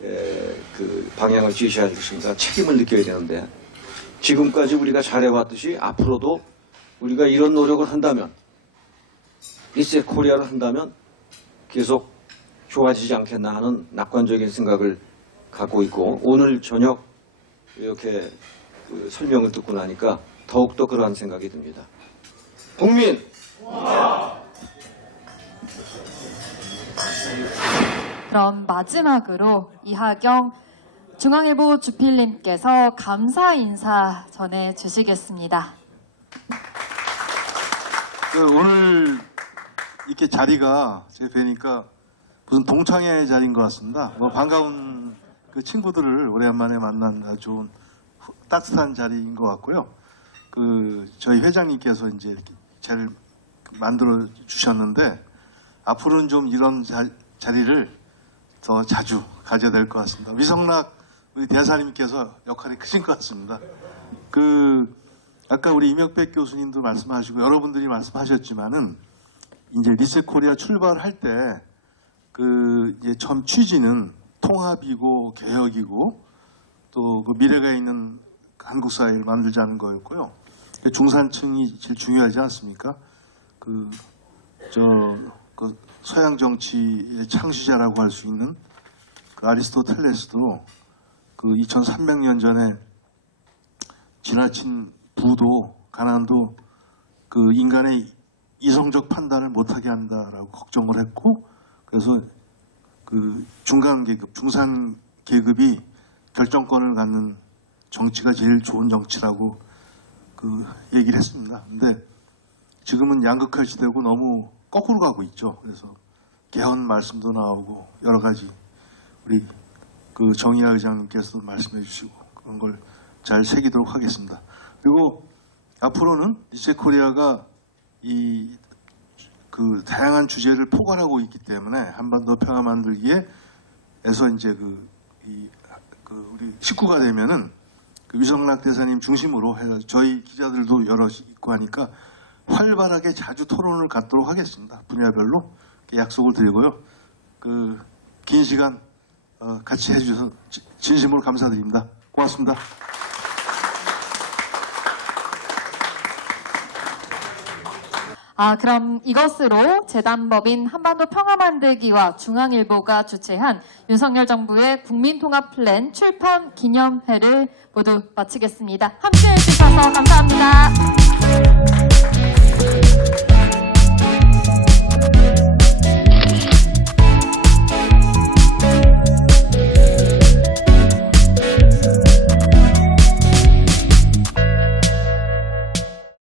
그 방향을 제시할 것인가 책임을 느껴야 되는데 지금까지 우리가 잘해왔듯이 앞으로도 우리가 이런 노력을 한다면 리셋 코리아를 한다면 계속 좋아지지 않겠나 하는 낙관적인 생각을 갖고 있고 오늘 저녁 이렇게 설명을 듣고 나니까 더욱더 그러한 생각이 듭니다. 국민! 그럼 마지막으로 이하경 중앙일보 주필님께서 감사 인사 전해주시겠습니다. 오늘 이렇게 자리가 제가 뵈니까 무슨 동창회 자리인 것 같습니다. 반가운 친구들을 오랜만에 만난 아주 좋은 따뜻한 자리인 것 같고요. 저희 회장님께서 이제 이렇게 잘 만들어 주셨는데 앞으로는 좀 이런 자리를 더 자주 가져야 될 것 같습니다. 위성락 우리 대사님께서 역할이 크신 것 같습니다. 아까 우리 임혁백 교수님도 말씀하시고 여러분들이 말씀하셨지만은 이제 리셋코리아 출발할 때 이제 처음 취지는 통합이고 개혁이고 또 그 미래가 있는 한국 사회를 만들자는 거였고요. 중산층이 제일 중요하지 않습니까? 서양 정치의 창시자라고 할 수 있는 아리스토텔레스도 2300년 전에 지나친 부도, 가난도 인간의 이성적 판단을 못하게 한다라고 걱정을 했고, 그래서 중간 계급, 중산 계급이 결정권을 갖는 정치가 제일 좋은 정치라고 얘기를 했습니다. 근데 지금은 양극화 시대고 너무 거꾸로 가고 있죠. 그래서 개헌 말씀도 나오고 여러 가지 우리 정의아 의장님께서도 말씀해 주시고 그런 걸 잘 새기도록 하겠습니다. 그리고 앞으로는 리셋코리아가 다양한 주제를 포괄하고 있기 때문에 한반도 평화 만들기에서 이제 우리 식구가 되면은 위성락 대사님 중심으로 해서 저희 기자들도 여러 있고 하니까 활발하게 자주 토론을 갖도록 하겠습니다. 분야별로 약속을 드리고요. 긴 시간 같이 해주셔서 진심으로 감사드립니다. 고맙습니다. 그럼 이것으로 재단법인 한반도 평화만들기와 중앙일보가 주최한 윤석열 정부의 국민통합 플랜 출판 기념회를 모두 마치겠습니다. 함께해 주셔서 감사합니다.